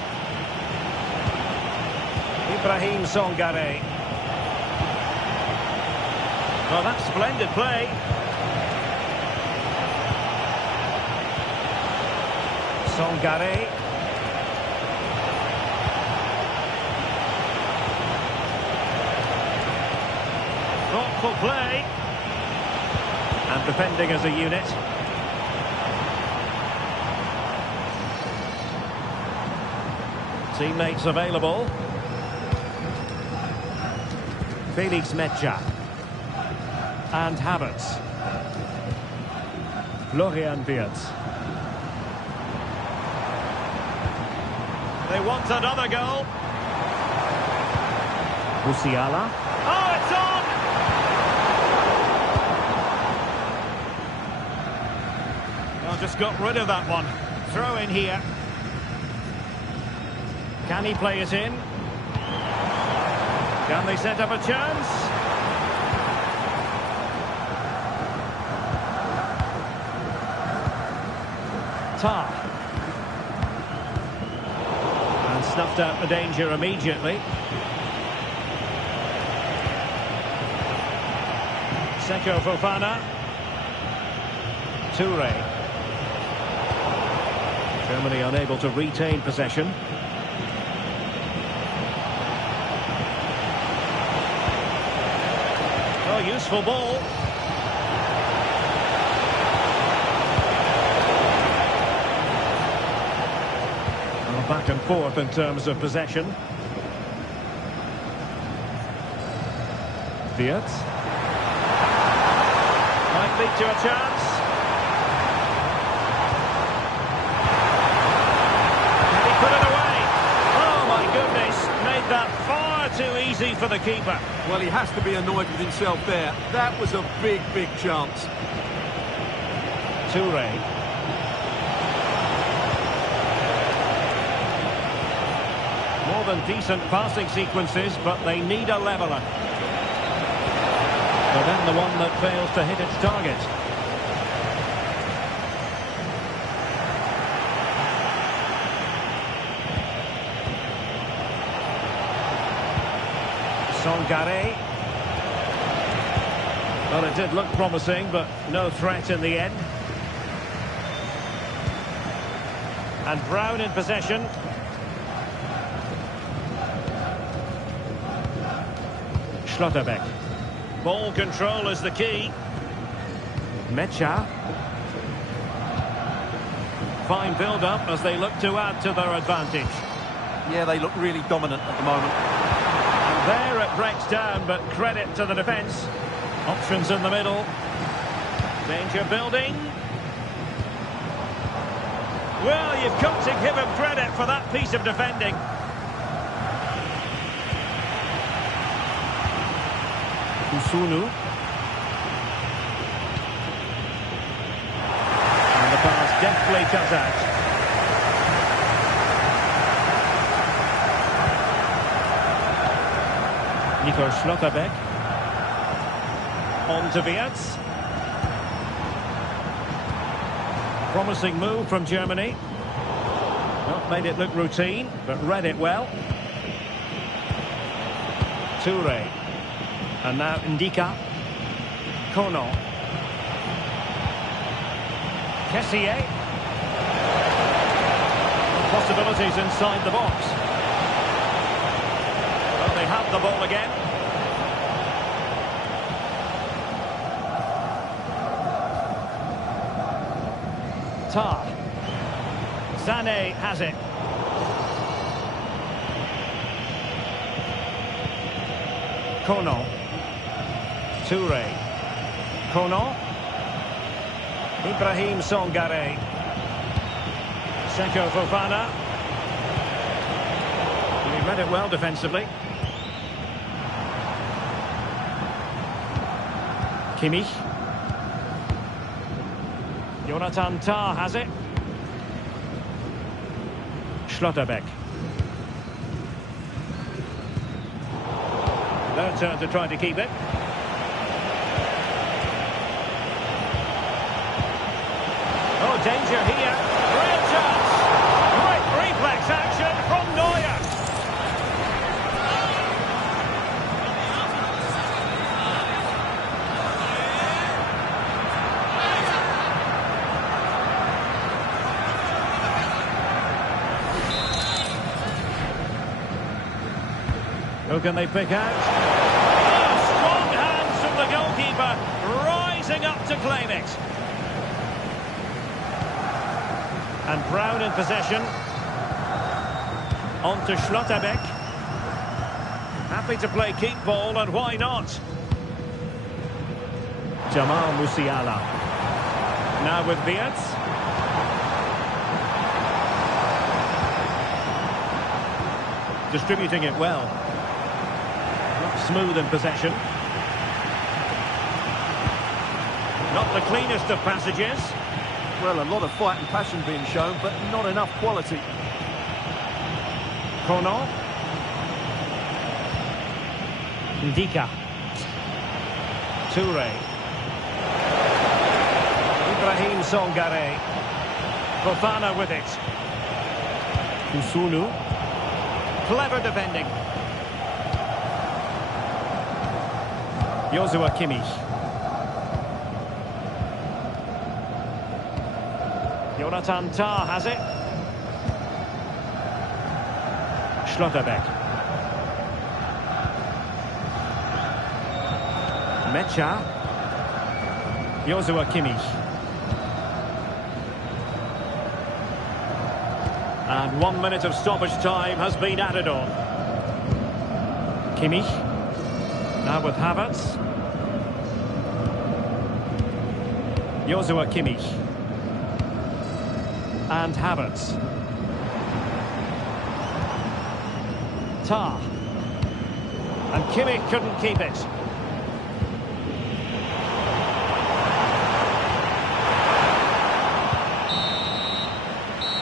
Ibrahim Sangare. Well, that's splendid play. Sangare. Thoughtful play. And defending as a unit. Teammates available. Felix Metscher. And Havertz. Florian Wirtz. They want another goal. Musiala. Oh, it's on! Well, just got rid of that one. Throw in here. Can he play it in? Can they set up a chance? Tah. And snuffed out the danger immediately. Seko Fofana. Toure. Germany unable to retain possession. Oh, useful ball. Well, back and forth in terms of possession. Wirtz. Might lead to a chance. easy for the keeper. Well, he has to be annoyed with himself there. That was a big, big chance. Toure. More than decent passing sequences, but they need a leveller. But then the one that fails to hit its target. Songare. Well, it did look promising, but no threat in the end. And Brown in possession. Schlotterbeck. Ball control is the key. Mecha. Fine build-up as they look to add to their advantage. Yeah, they look really dominant at the moment. And there it breaks down, but credit to the defence. Options in the middle. Danger building. Well, you've got to give him credit for that piece of defending. Usunu. And the pass deftly cut out. Nico Schlotterbeck. On to Wirtz. Promising move from Germany. Not made it look routine, but read it well. Toure. And now Ndika. Kono. Kessié. Possibilities inside the box. Well, they have the ball again. Tar. Sané has it. Kono. Toure. Kono. Ibrahim Songare. Seko Fofana. He read it well defensively. Kimmich. Jonathan Tah has it. Schlotterbeck. Their turn to try to keep it. Oh, danger here. Real chance. Great reflex action from Neuer. Who can they pick out? Oh, strong hands from the goalkeeper, rising up to claim it. And Brown in possession. On to Schlotterbeck. Happy to play keep ball, and why not? Jamal Musiala. Now with Wirtz. Distributing it well. Smooth in possession. Not the cleanest of passages. Well, a lot of fight and passion being shown, but not enough quality. Kono. Ndika. Toure. Ibrahim Songare. Fofana with it. Usunu. Clever defending. Joshua Kimmich. Jonathan Tah has it. Schlotterbeck. Mecha. Joshua Kimmich. And 1 minute of stoppage time has been added on. Kimmich. Now with Havertz. Joshua Kimmich. And Havertz. Tah. And Kimmich couldn't keep it.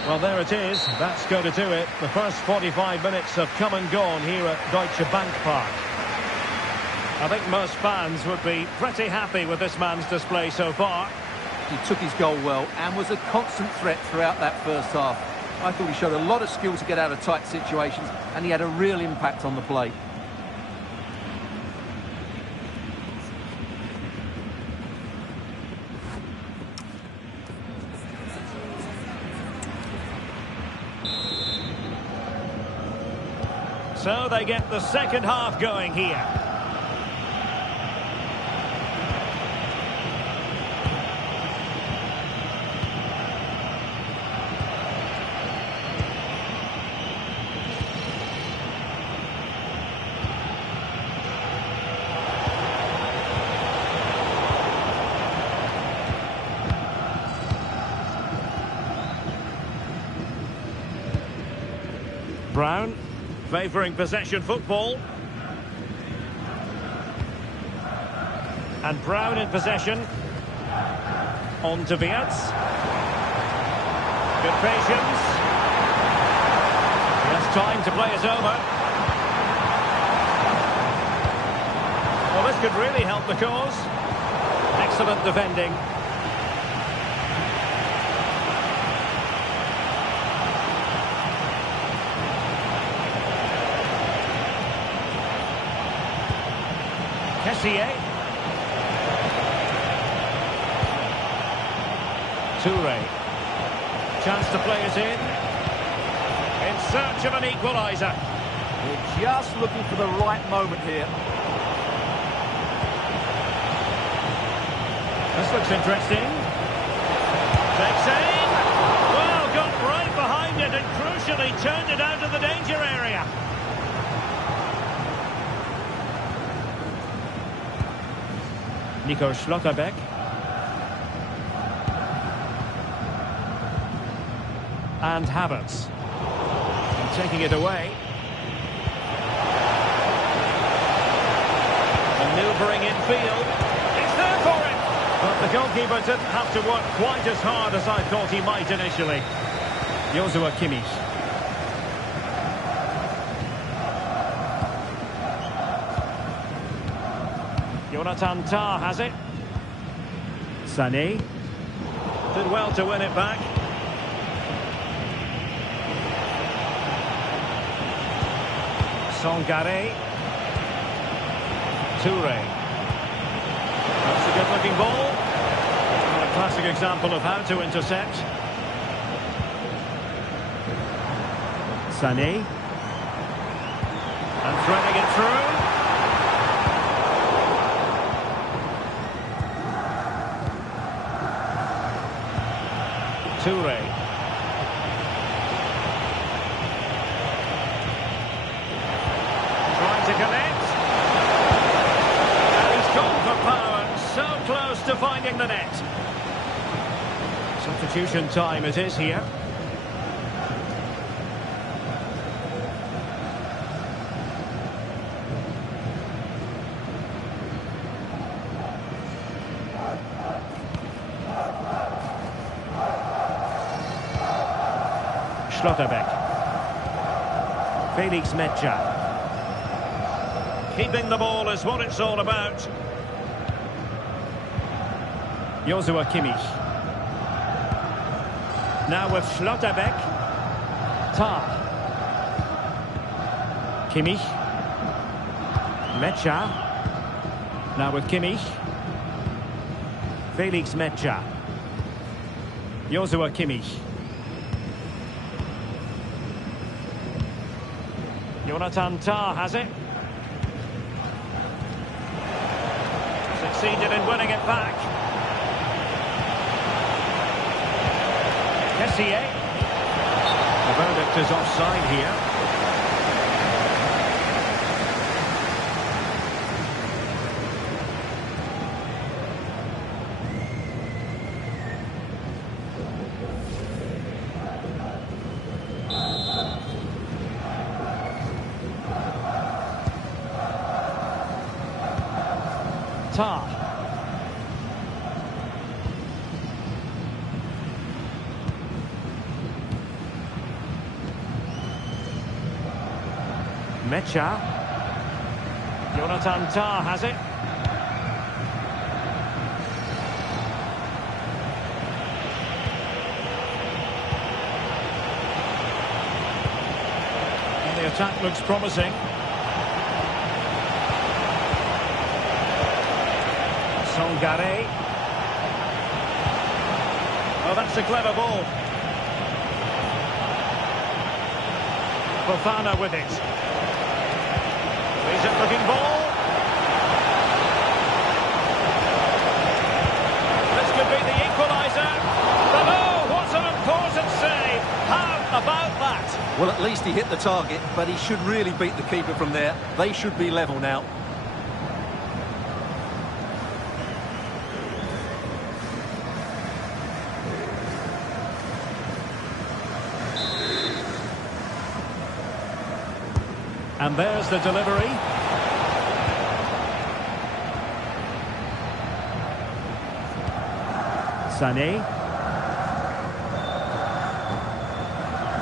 Well, there it is. That's going to do it. The first 45 minutes have come and gone here at Deutsche Bank Park. I think most fans would be pretty happy with this man's display so far. He took his goal well and was a constant threat throughout that first half. I thought he showed a lot of skill to get out of tight situations, and he had a real impact on the play. So they get the second half going here. Brown, favouring possession football. And Brown in possession. On to Wirtz. Good patience. He has time to play it over. Well, this could really help the cause. Excellent defending. Kessié. Touré. Chance to play it in search of an equaliser. We're just looking for the right moment here. This looks interesting. Takes aim. Well, got right behind it and crucially turned it out of the danger area. Nico Schlotterbeck. And Havertz. And taking it away. Manoeuvring infield. It's there for him! But the goalkeeper didn't have to work quite as hard as I thought he might initially. Joshua Kimmich. Jonathan Tah has it. Sané. Did well to win it back. Sangaré. Touré. That's a good-looking ball. And a classic example of how to intercept. Sané. And threading it through. Touré. Trying to connect. And he's gone for power. So close to finding the net. Substitution time it is here. Schlotterbeck. Felix Metscher. Keeping the ball is what it's all about. Joshua Kimmich. Now with Schlotterbeck. Tah. Kimmich. Metscher. Now with Kimmich. Felix Metscher. Joshua Kimmich. Jonathan Tah has it. Succeeded in winning it back. Kessié. The verdict is offside here. Tah. Mecha. Jonathan Tah has it. And the attack looks promising. Songare. Oh, that's a clever ball. Fofana with it. Decent looking ball. This could be the equaliser. But oh, what an important save. How about that? Well, at least he hit the target, but he should really beat the keeper from there. They should be level now. And there's the delivery. Sané.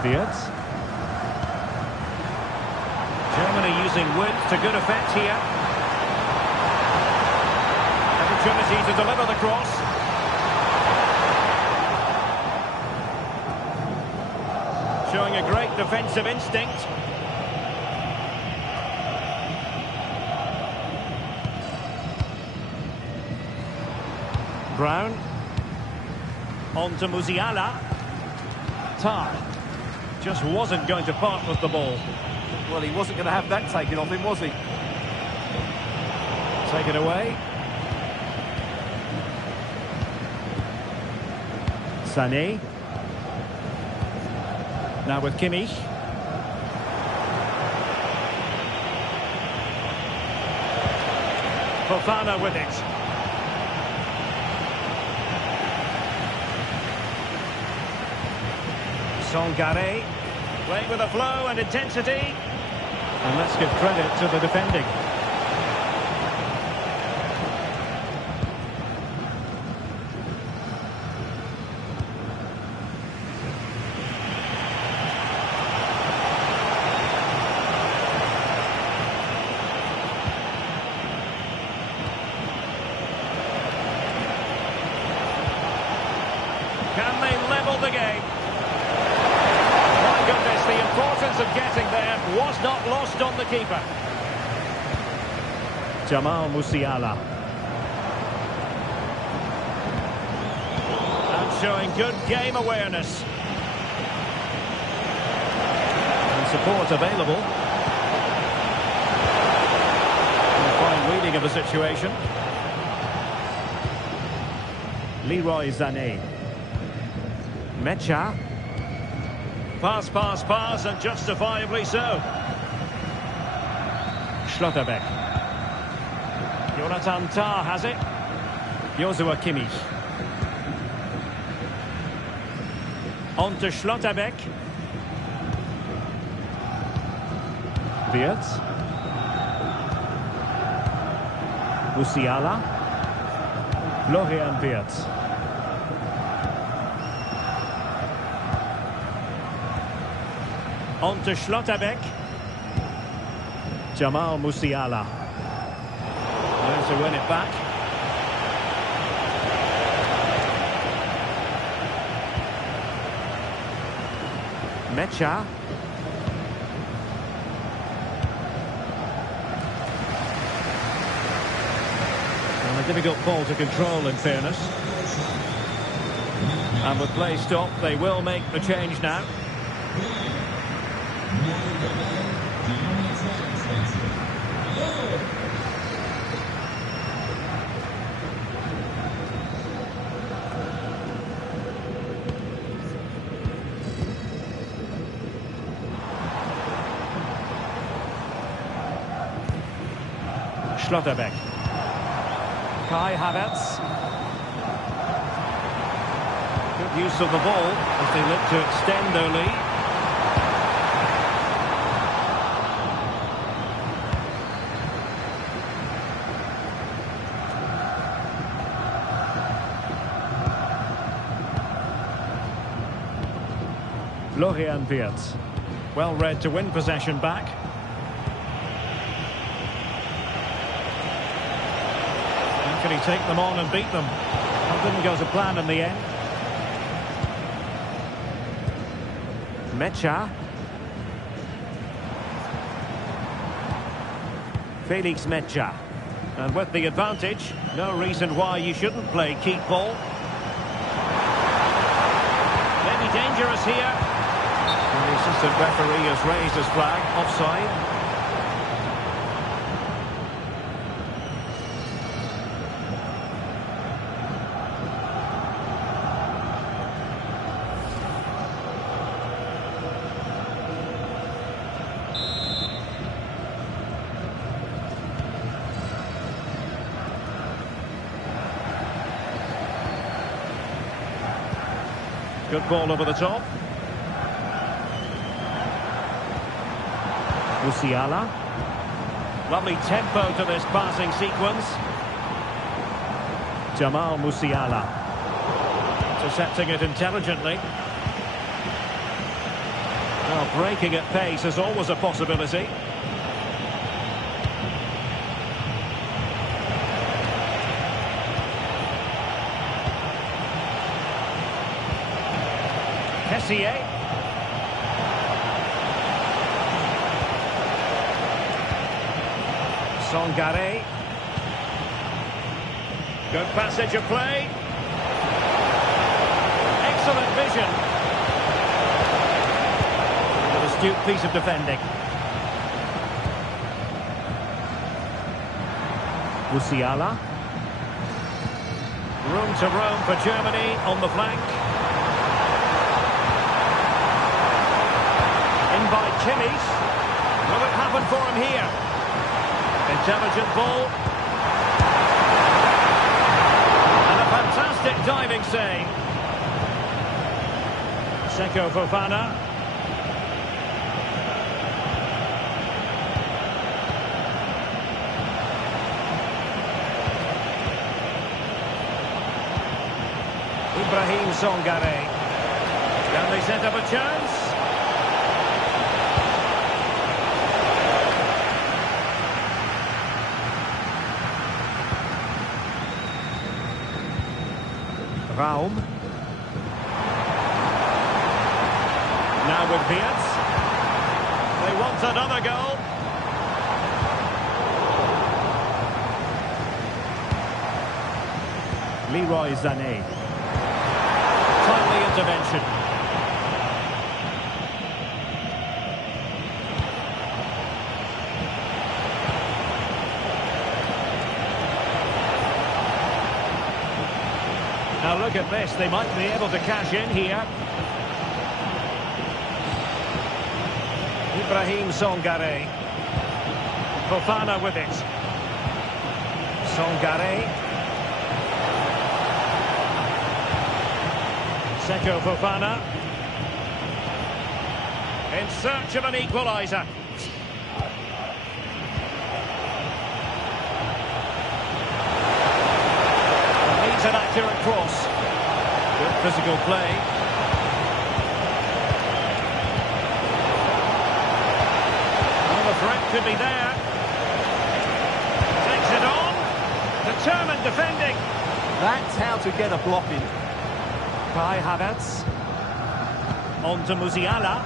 Wirtz. Germany using width to good effect here. Opportunity to deliver the cross. Showing a great defensive instinct. Brown. On to Musiala. Tah. Just wasn't going to part with the ball. Well, he wasn't going to have that taken off him, was he? Take it away. Sané. Now with Kimmich. Fofana with it. Songare, playing with a flow and intensity. And let's give credit to the defending. Can they level the game? The importance of getting there was not lost on the keeper. Jamal Musiala. And showing good game awareness. And support available. And a fine reading of the situation. Leroy Sané. Mecha. Pass, pass, pass, and justifiably so. Schlotterbeck. Jonathan Tah has it. Joshua Kimmich. On to Schlotterbeck. Wirtz. Musiala. Florian Wirtz. On to Schlotterbeck. Jamal Musiala. There to win it back. Mecha. And a difficult ball to control, in fairness. And with play stopped, they will make the change now. Schlotterbeck. Kai Havertz. Good use of the ball as they look to extend their lead. Florian Wirtz. Well read to win possession back. How can he take them on and beat them? That didn't go to plan in the end. Mecha. Felix Mecha. And with the advantage, no reason why you shouldn't play keep ball. Maybe dangerous here. And the assistant referee has raised his flag, offside. Good ball over the top. Musiala. Lovely tempo to this passing sequence. Jamal Musiala. Intercepting it intelligently. Well, breaking at pace is always a possibility. Kessié. Songare. Good passage of play. Excellent vision. An astute piece of defending. Musiala. Room to roam for Germany on the flank. By Kimmich. Will it happen for him here? Intelligent ball. And a fantastic diving save. Seko Fofana. Ibrahim Songare. Can they set up a chance? Raum. Now with Wirtz. They want another goal. Leroy Sané. Timely intervention. Now look at this, they might be able to cash in here. Ibrahim Songare. Fofana with it. Songare. Seko Fofana. In search of an equaliser. An accurate cross. Good physical play. Well, the threat could be there. Takes it on. Determined defending. That's how to get a block in. Kai Havertz. On to Musiala.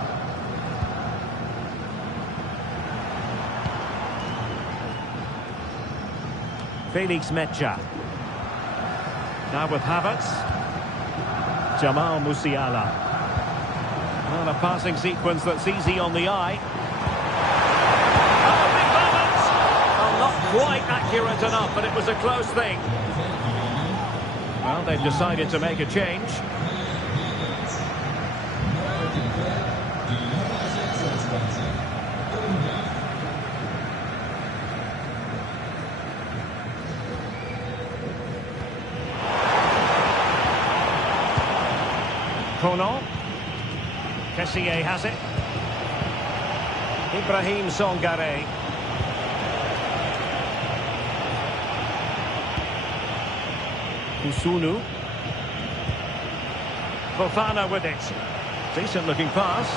Felix Mecha. Now with Havertz. Jamal Musiala. Well, a passing sequence that's easy on the eye. Oh, big Havertz! Well, not quite accurate enough, but it was a close thing. Well, they've decided to make a change. Kono. Kessié has it. Ibrahim Songare. Kusunu. Fofana with it. Decent looking pass.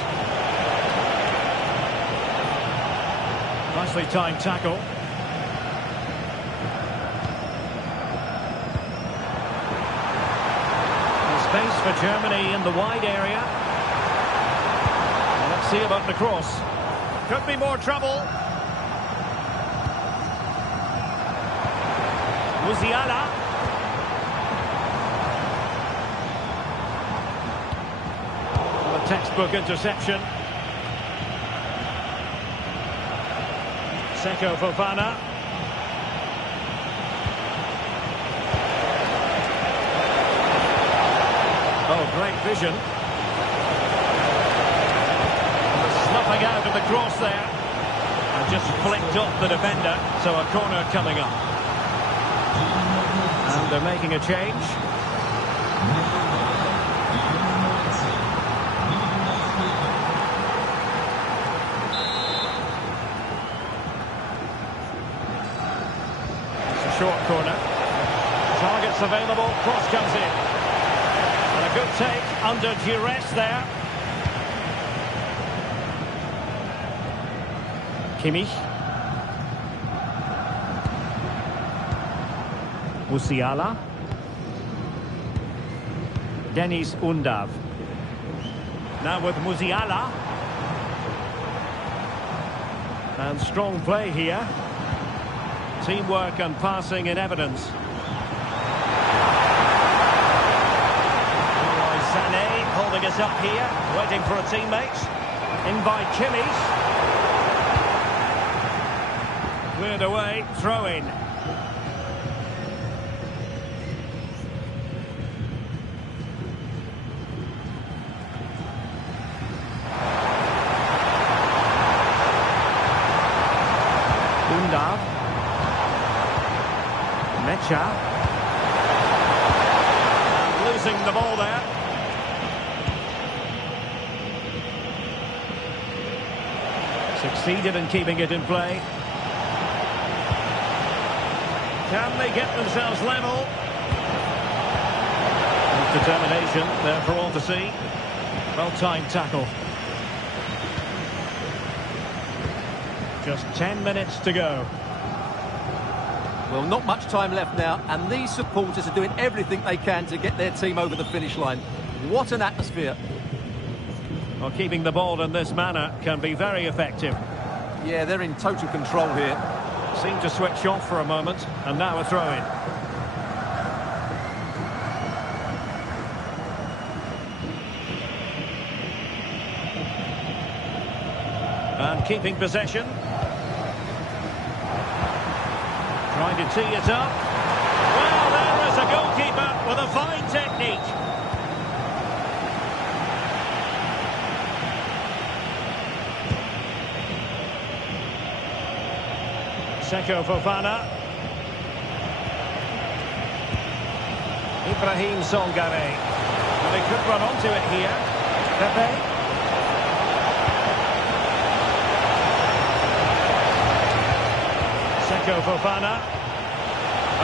Nicely timed tackle. Space for Germany in the wide area. Well, let's see about the cross. Could be more trouble. Musiala. A textbook interception. Seko Fofana. Oh, great vision. Snuffing out of the cross there. And just flicked off the defender. So a corner coming up. And they're making a change. It's a short corner. Targets available. Cross comes in. And a good take under duress there. Kimmich. Musiala. Dennis Undav. Now with Musiala. And strong play here. Teamwork and passing in evidence. Sané holding us up here, waiting for a teammate. In by Kimmich. Cleared away, throw in. Undav. Mecha. And losing the ball there. Succeeded in keeping it in play. Can they get themselves level? Determination there for all to see. Well-timed tackle. Just 10 minutes to go. Well, not much time left now, and these supporters are doing everything they can to get their team over the finish line. What an atmosphere. Well, keeping the ball in this manner can be very effective. Yeah, they're in total control here. Seemed to switch off for a moment, and now a throw-in. And keeping possession. Trying to tee it up. Well, there is a goalkeeper with a fine technique. Seko Fofana. Ibrahim Songare. Well, he could run onto it here. Pepe. Seko Fofana.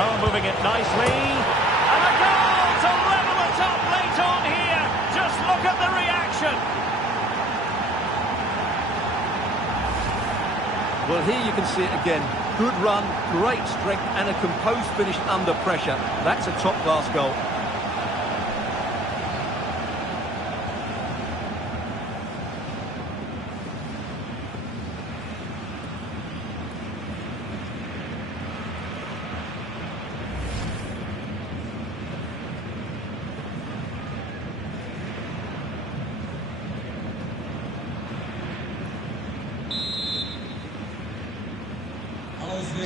Oh, moving it nicely. And a goal to level it up late on here. Just look at the reaction. Well, here you can see it again. Good run, great strength, and a composed finish under pressure. That's a top-class goal.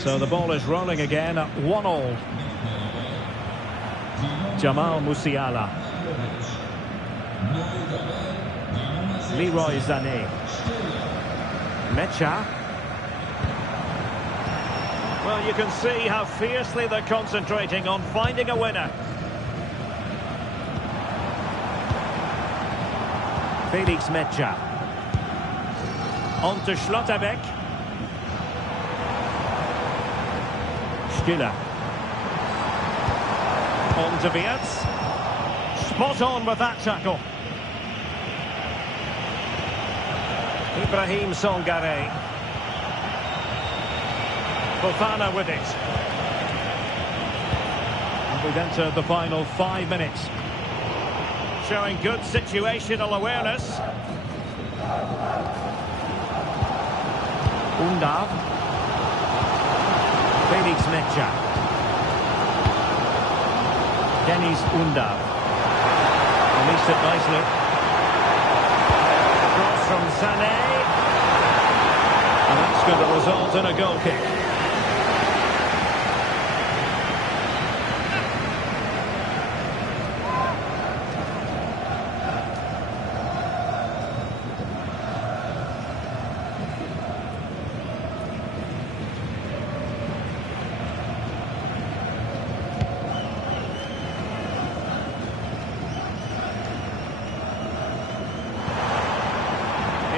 So the ball is rolling again at 1-1. Jamal Musiala. Leroy Sané. Mecha. Well, you can see how fiercely they're concentrating on finding a winner. Felix Mecha. On to Schlotterbeck. Stiller. On to Wirtz. Spot on with that tackle. Ibrahim Songare. Fofana with it. And we've entered the final 5 minutes. Showing good situational awareness. Undav. Felix Mecha. Dennis Undav. Released it nicely. Cross from Sané. And that's going to result in a goal kick.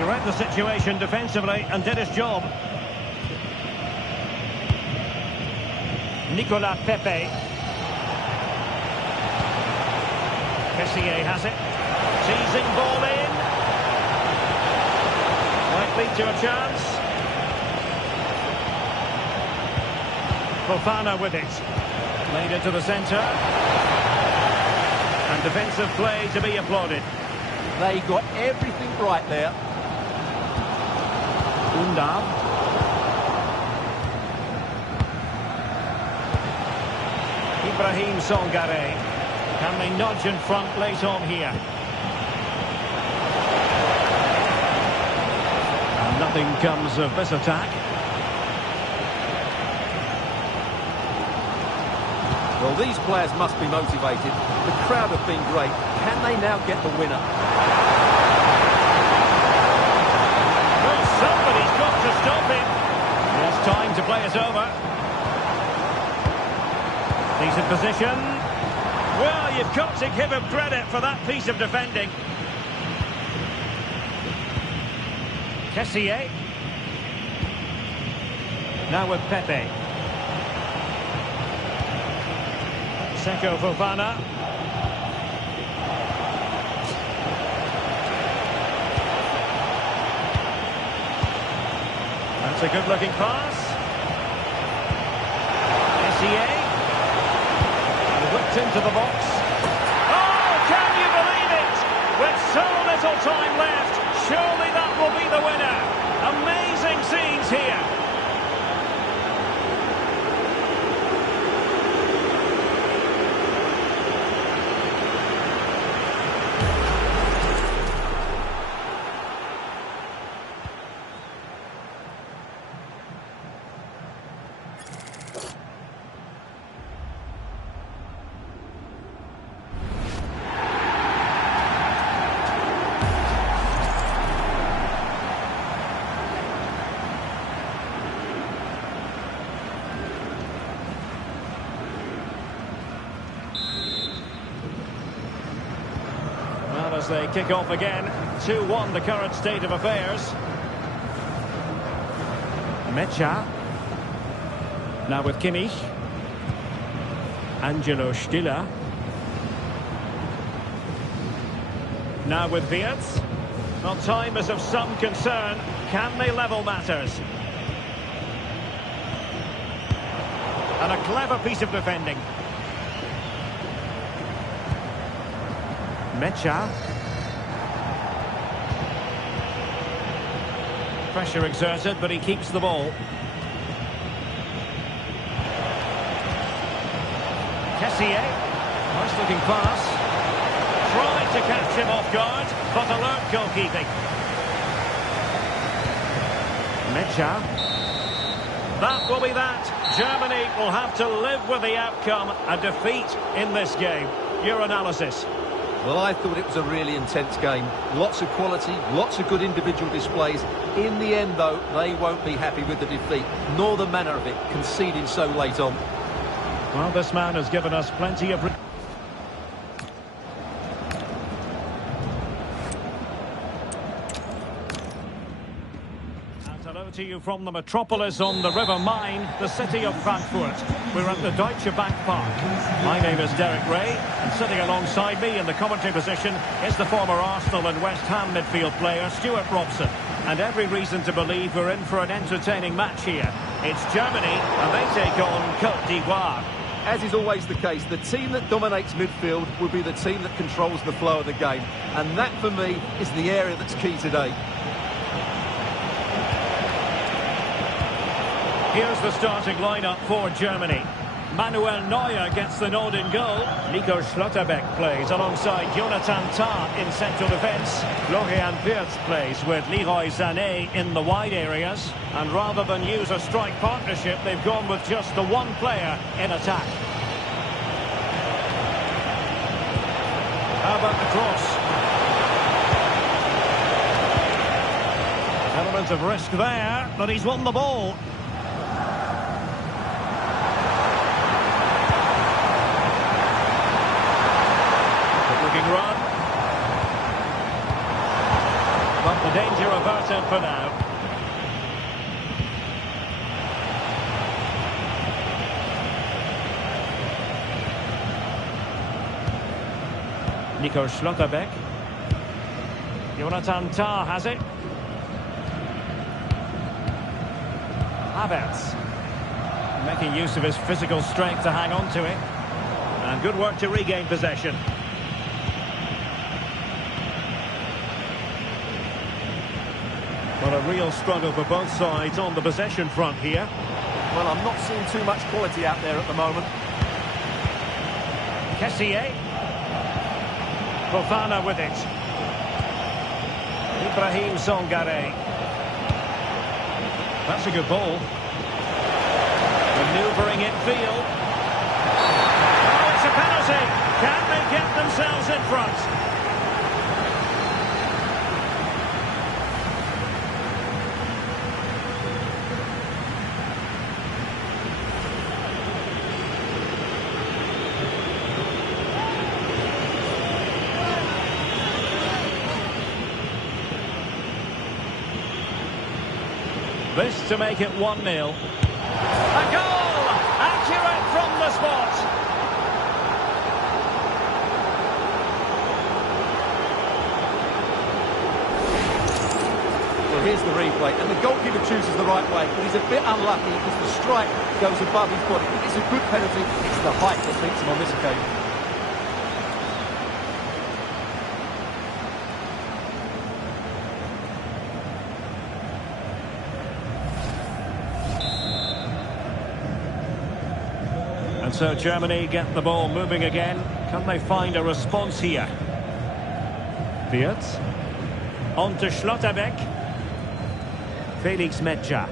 Read the situation defensively and did his job. Nicolas Pepe. Kessié has it. Teasing ball in. Might lead to a chance. Fofana with it. Played into the centre. And defensive play to be applauded. They got everything right there. Undav. Ibrahim Songare. Can they nudge in front late on here? And nothing comes of this attack. Well, these players must be motivated. The crowd have been great. Can they now get the winner? Somebody's got to stop him. There's time to play it over. Decent position. Well, you've got to give him credit for that piece of defending. Kessié. Now with Pepe. Seko Fofana. That's a good-looking pass. Kessié. Whipped into the box. Oh, can you believe it? With so little time left, surely that will be the winner. Amazing scenes here. As they kick off again, 2-1 the current state of affairs. Mecha. Now with Kimmich. Angelo Stiller. Now with Wirtz. Well, time is of some concern. Can they level matters? And a clever piece of defending. Mecha. Pressure exerted, but he keeps the ball. Kessié. Nice looking pass. Tried to catch him off guard, but alert goalkeeping. Mecha. That will be that. Germany will have to live with the outcome, a defeat in this game. Your analysis? Well, I thought it was a really intense game. Lots of quality, lots of good individual displays. In the end, though, they won't be happy with the defeat, nor the manner of it, conceding so late on. Well, this man has given us plenty of... Hello to you from the metropolis on the River Main, the city of Frankfurt. We're at the Deutsche Bank Park. My name is Derek Ray, and sitting alongside me in the commentary position is the former Arsenal and West Ham midfield player Stuart Robson. And every reason to believe we're in for an entertaining match here. It's Germany, and they take on Côte d'Ivoire. As is always the case, the team that dominates midfield will be the team that controls the flow of the game. And that, for me, is the area that's key today. Here's the starting lineup for Germany. Manuel Neuer gets the nod in goal. Nico Schlotterbeck plays alongside Jonathan Tah in central defence. Florian Wirtz plays with Leroy Sané in the wide areas. And rather than use a strike partnership, they've gone with just the one player in attack. How about the cross? Element of risk there, but he's won the ball. Run. But the danger averted for now. Nico Schlotterbeck. Jonathan Tah has it. Havertz. Making use of his physical strength to hang on to it. And good work to regain possession. Well, a real struggle for both sides on the possession front here. Well, I'm not seeing too much quality out there at the moment. Kessié. Fofana with it. Ibrahim Songare. That's a good ball. Manoeuvring infield. Oh, it's a penalty. Can they get themselves in front? This to make it 1-0. A goal! Accurate from the spot. Well, here's the replay, and the goalkeeper chooses the right way, but he's a bit unlucky because the strike goes above his body. It's a good penalty. It's the height that beats him on this occasion. So Germany get the ball moving again. Can they find a response here? Wirtz. On to Schlotterbeck. Felix Metscher.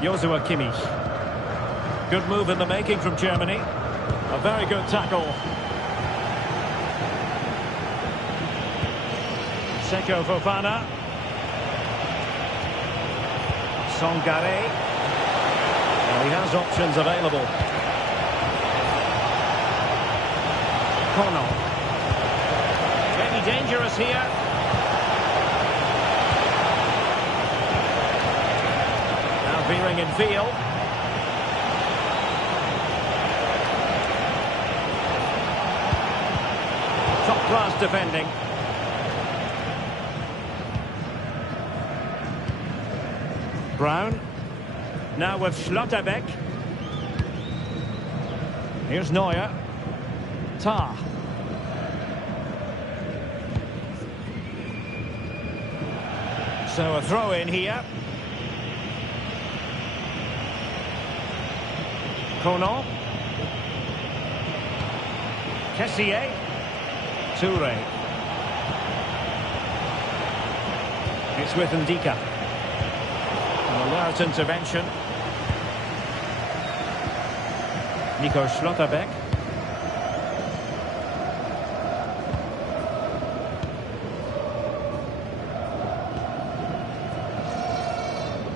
Joshua Kimmich. Good move in the making from Germany. A very good tackle. Seko Fofana. Songare. He has options available. Kono. Maybe dangerous here. Now veering in field. Top class defending. Brown. Now with Schlotterbeck. Here's Neuer. Tah. So a throw in here. Kono. Kessié. Touré. It's with Ndika. An alert intervention. Nico Schlotterbeck.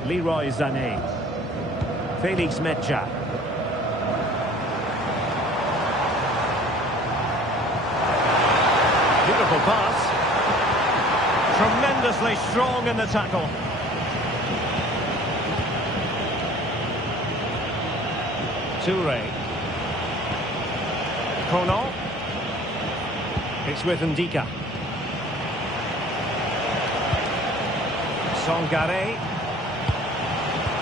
Leroy Sané. Felix Metscher. Beautiful pass. Tremendously strong in the tackle. Touré. Kono. It's with Ndika. Sangare.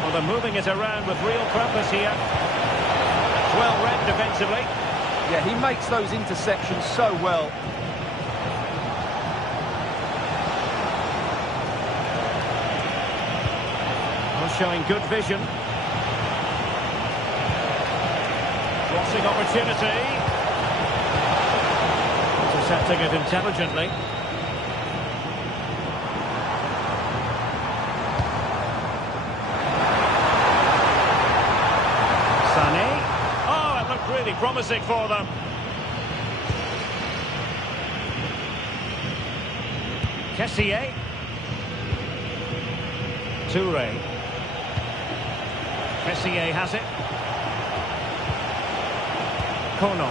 Well, they're moving it around with real purpose here. That's well read defensively. Yeah, he makes those interceptions so well. Well, showing good vision. Crossing opportunity. Intercepting it intelligently. Really promising for them. Kessié. Touré. Kessié has it. Kono.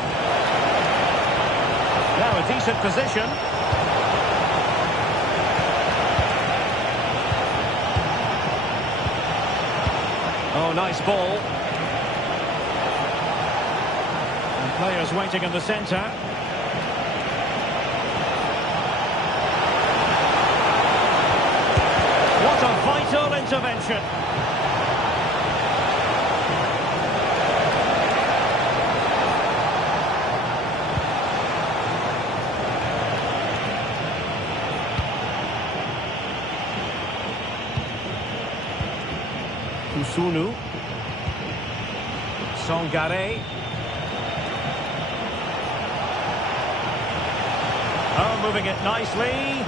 Now a decent position. Oh, nice ball. Players waiting in the centre. What a vital intervention. Kusunu. Sangare. Oh, moving it nicely.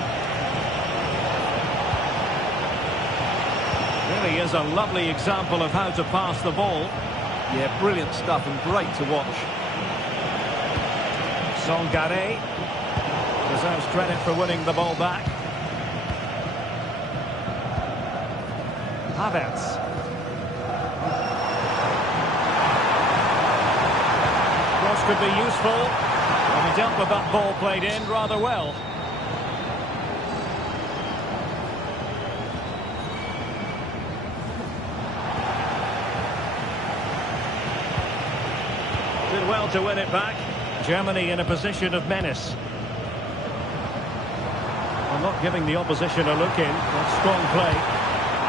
Really is a lovely example of how to pass the ball. Yeah, brilliant stuff and great to watch. Sangare deserves credit for winning the ball back. Havertz. Cross could be useful. And he dealt with that ball played in rather well. Did well to win it back. Germany in a position of menace. Well, not giving the opposition a look in. That's strong play.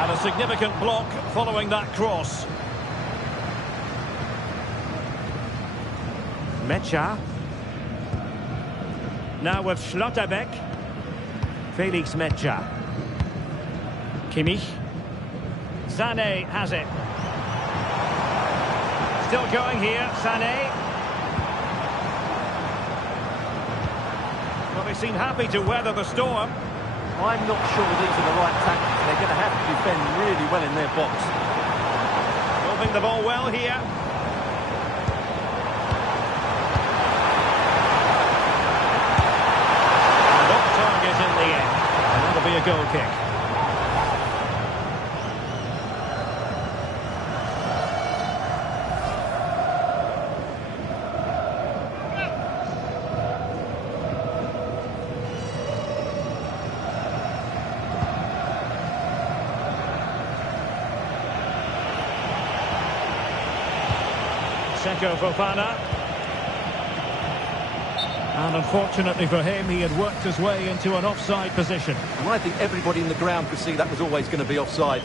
And a significant block following that cross. Mecha. Now with Schlotterbeck. Felix Mecha. Kimmich. Sané has it. Still going here, Sané. Well, they seem happy to weather the storm. I'm not sure these are the right tactics. They're going to have to defend really well in their box. Moving the ball well here. And off target in the end. And that'll be a goal kick. Fofana. And unfortunately for him, he had worked his way into an offside position. And I think everybody in the ground could see that was always going to be offside.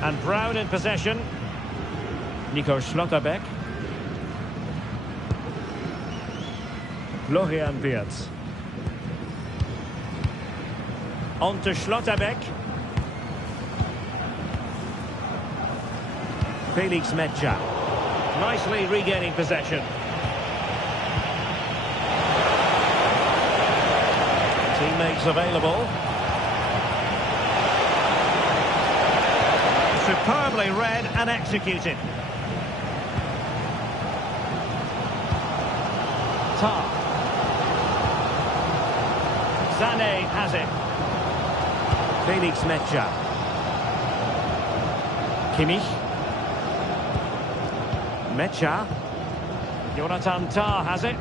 And Brown in possession. Nico Schlotterbeck. Florian Wirtz. On to Schlotterbeck. Felix Mecha. Nicely regaining possession. Teammates available. Superbly read and executed. Tar. Sané has it. Felix Mecha. Kimmich. Mecha. Jonathan Tah has it.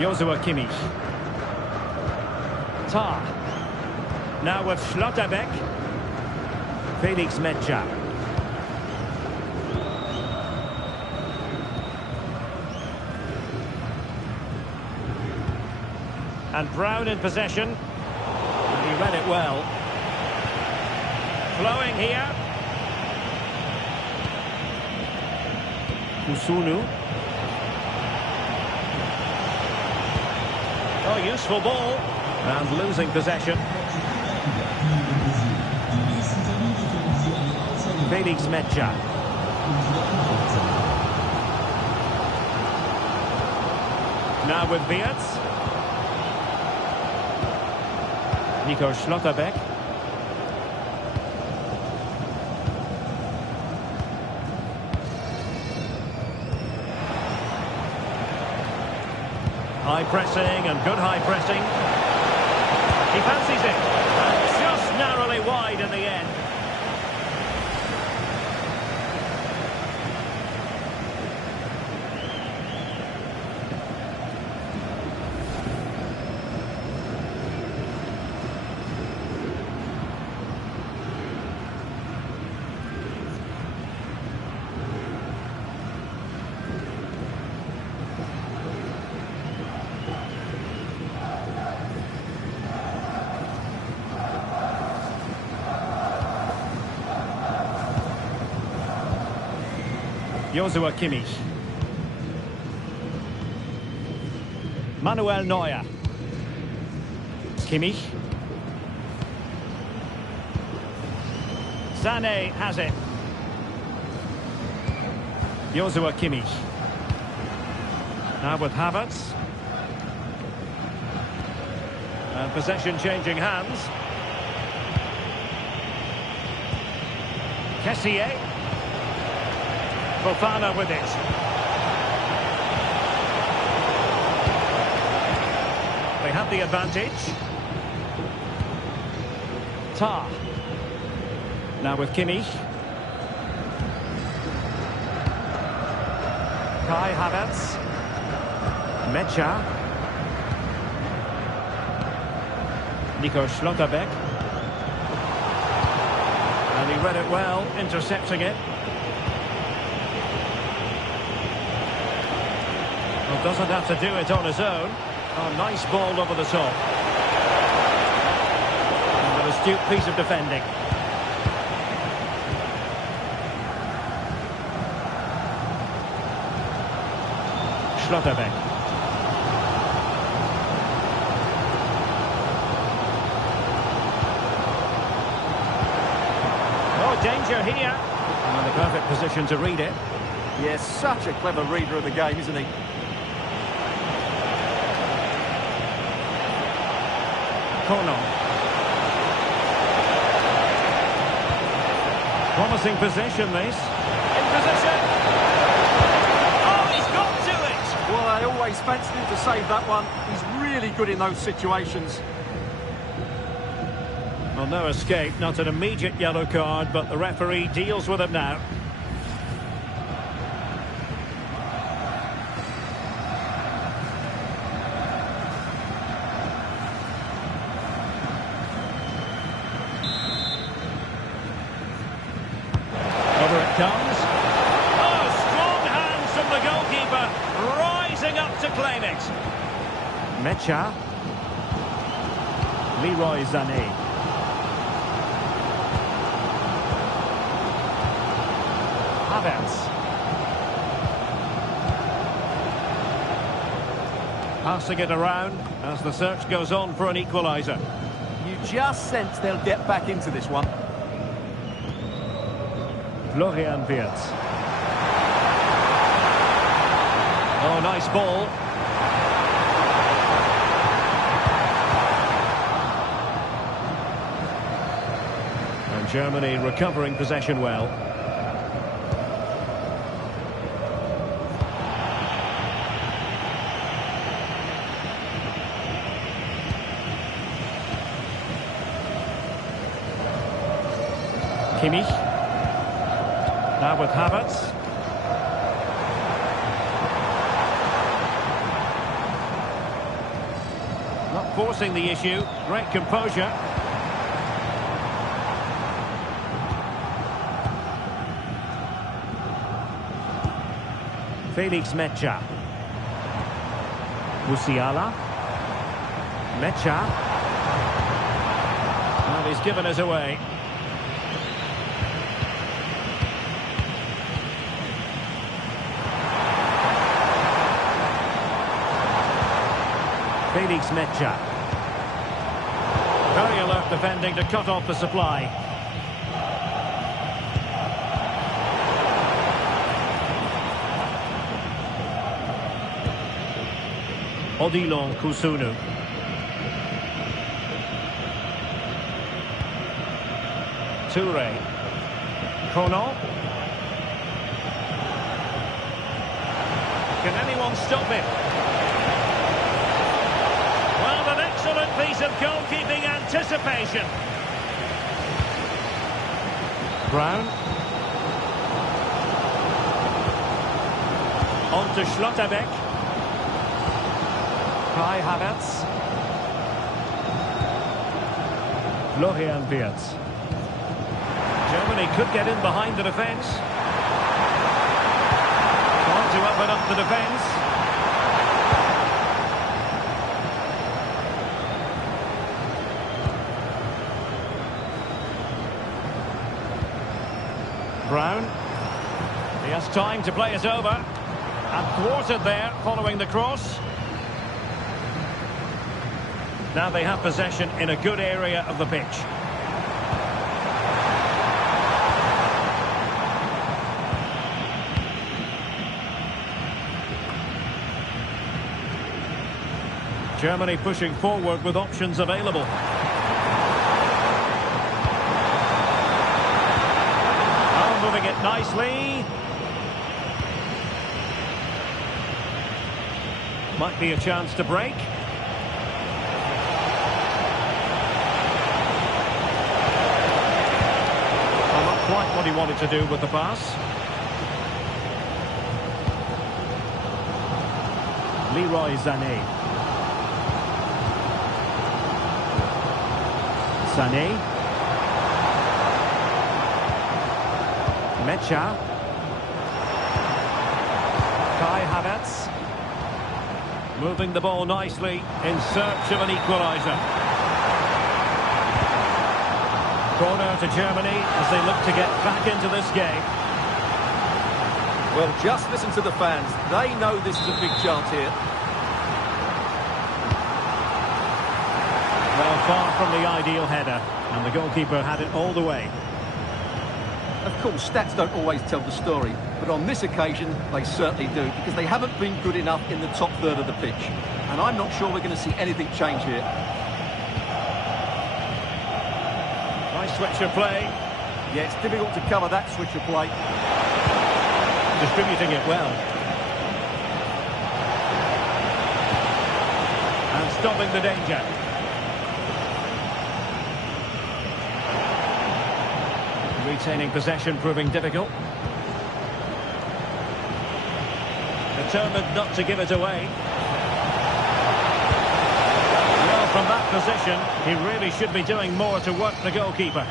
Joshua Kimmich. Tar. Now with Schlotterbeck. Felix Metscher. And Brown in possession. And he read it well. Flowing here. Kusunu. Oh, useful ball. And losing possession. Felix Metscher. Now with Wirtz. Nico Schlotterbeck. High pressing and good high pressing. He fancies it. And just narrowly wide in the end. Joshua Kimmich. Manuel Neuer. Kimmich. Sané has it. Joshua Kimmich. Now with Havertz. And possession changing hands. Kessié. Fofana with it. They have the advantage. Tar. Now with Kimmich. Kai Havertz. Metscher. Nico Schlotterbeck. And he read it well, intercepting it. Well, doesn't have to do it on his own. Oh, nice ball over the top. And an astute piece of defending. Schlotterbeck. Oh, danger here. And the perfect position to read it. Yes, such a clever reader of the game, isn't he? Kono. Promising possession, this. In position. Oh, he's got to it! Well, I always fancied him to save that one. He's really good in those situations. Well, no escape, not an immediate yellow card, but the referee deals with it now. Comes. Oh, strong hands from the goalkeeper, rising up to claim it. Metscher. Leroy Sané. Havertz. Passing it around as the search goes on for an equaliser. You just sense they'll get back into this one. Florian Wirtz. Oh, nice ball. And Germany recovering possession well. Kimmich. Now with Havertz. forcing the issue. Great composure. Felix Mecha. Musiala. Mecha. And he's given us away. Felix Mecha. Very alert defending to cut off the supply. Odilon Kusunu. Toure. Kono. Can anyone stop him? Well, an excellent piece of goalkeeping anticipation. Brown. On to Schlotterbeck. Kai Havertz. Florian Wirtz. Germany could get in behind the defence. Trying to open up the defence. Brown. He has time to play it over. And thwarted there following the cross. Now they have possession in a good area of the pitch. Germany pushing forward with options available. Oh, moving it nicely. Might be a chance to break. Quite what he wanted to do with the pass. Leroy Sané. Sané. Mecha. Kai Havertz. Moving the ball nicely in search of an equaliser. Corner to Germany as they look to get back into this game. Well, just listen to the fans. They know this is a big chance here. Well, far from the ideal header, and the goalkeeper had it all the way. Of course, stats don't always tell the story, but on this occasion, they certainly do, because they haven't been good enough in the top third of the pitch. And I'm not sure we're going to see anything change here. Nice switch of play. Yeah, it's difficult to cover that switch of play. Distributing it well. And stopping the danger. Retaining possession proving difficult. Determined not to give it away. Well, from that position, he really should be doing more to work the goalkeeper.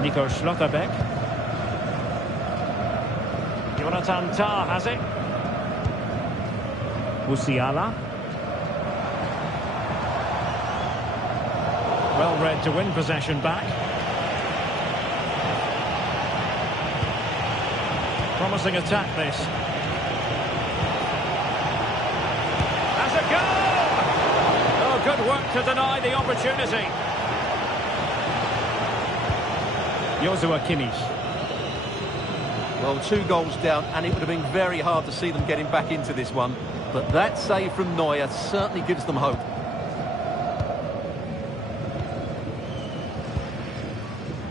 Nico Schlotterbeck. Jonathan Tah has it. Musiala. Well read to win possession back. Promising attack this. Has a goal! Oh, good work to deny the opportunity. Joshua Kimmich. Well, 2 goals down, and it would have been very hard to see them getting back into this one. But that save from Neuer certainly gives them hope.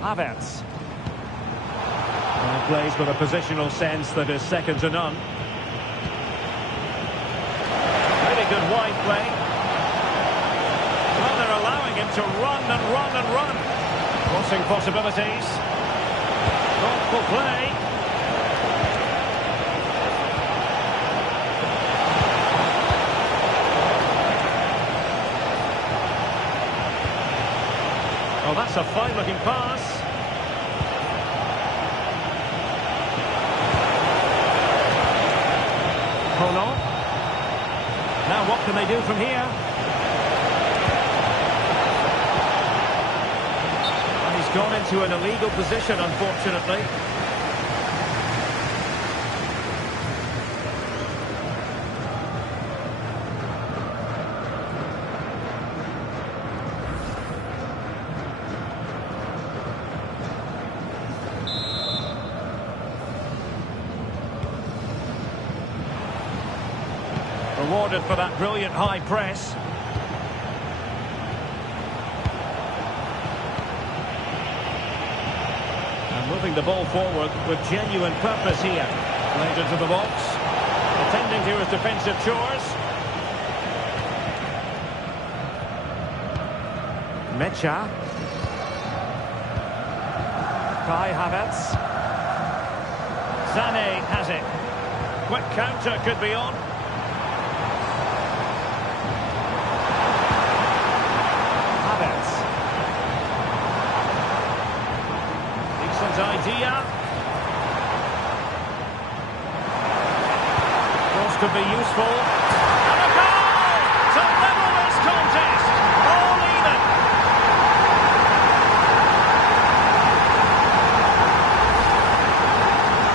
Havertz. Plays with a positional sense that is second to none. Really good wide play. Well, they're allowing him to run and run and run. Crossing possibilities. Thoughtful play. Oh, that's a fine-looking pass. Kono. Now what can they do from here? And he's gone into an illegal position, unfortunately. Rewarded for that brilliant high press. And moving the ball forward with genuine purpose here. Played into the box. Attending to his defensive chores. Mecha. Kai Havertz. Sané has it. Quick counter could be on. Idea. Cross could be useful. And a goal to level this contest. All even.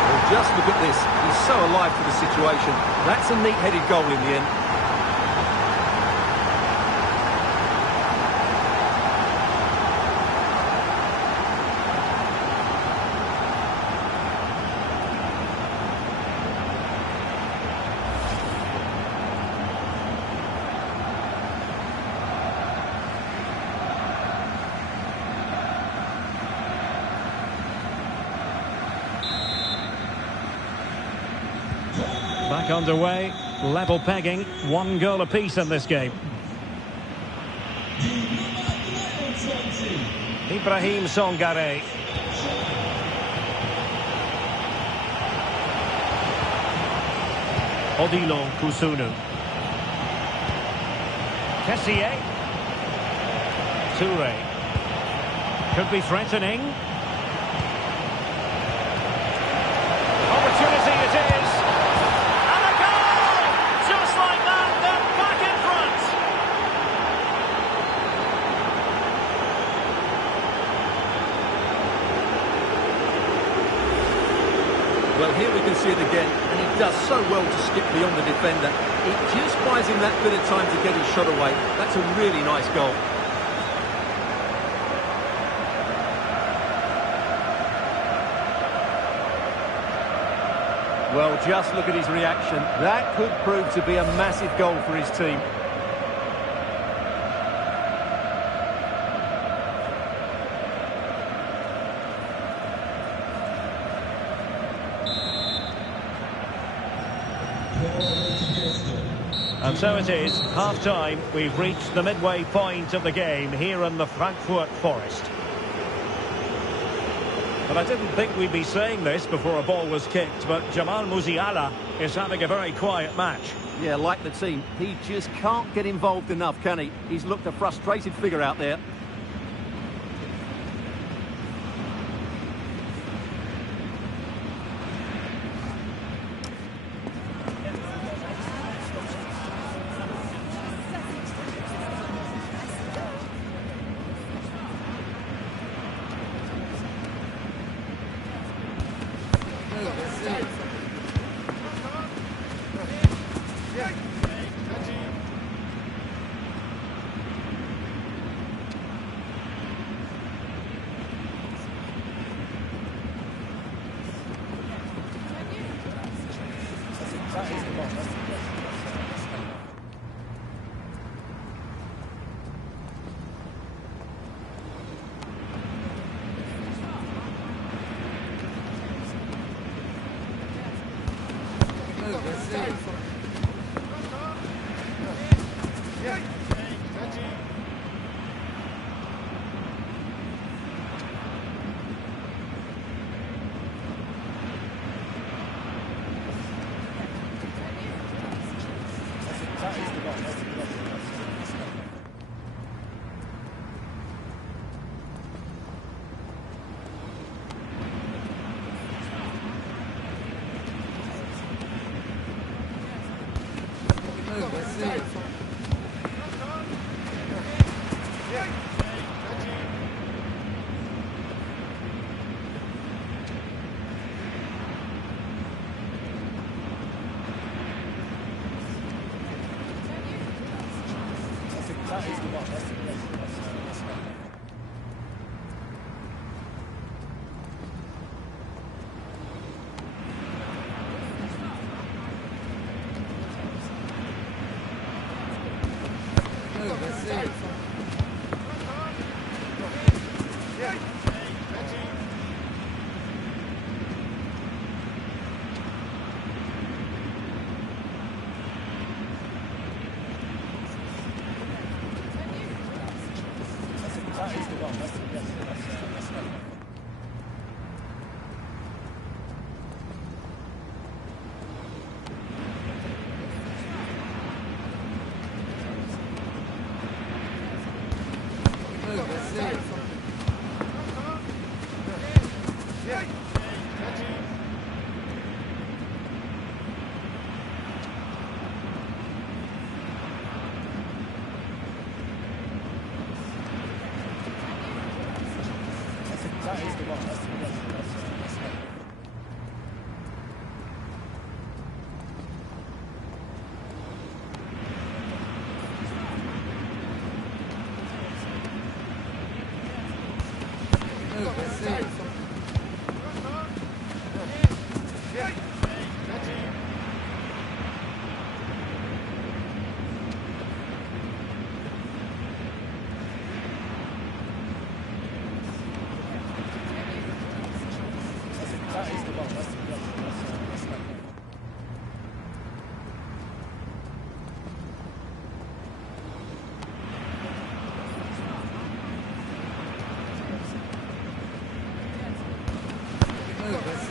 Well, just look at this. He's so alive to the situation. That's a neat-headed goal in the end. Back underway, level pegging, 1 goal apiece in this game. Ibrahim Songare. Odilon Kusunu. Kessié. Toure. Could be threatening. Opportunity it is. And a goal! Just like that, they're back in front. Well, here we can see it again, and he does so well to skip beyond the defender. It just buys him that bit of time to get his shot away. That's a really nice goal. Well, just look at his reaction. That could prove to be a massive goal for his team. And so it is, half-time. We've reached the midway point of the game here in the Frankfurt Forest. But I didn't think we'd be saying this before a ball was kicked, but Jamal Musiala is having a very quiet match. Yeah, like the team, he just can't get involved enough, can he? He's looked a frustrated figure out there. That's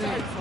it.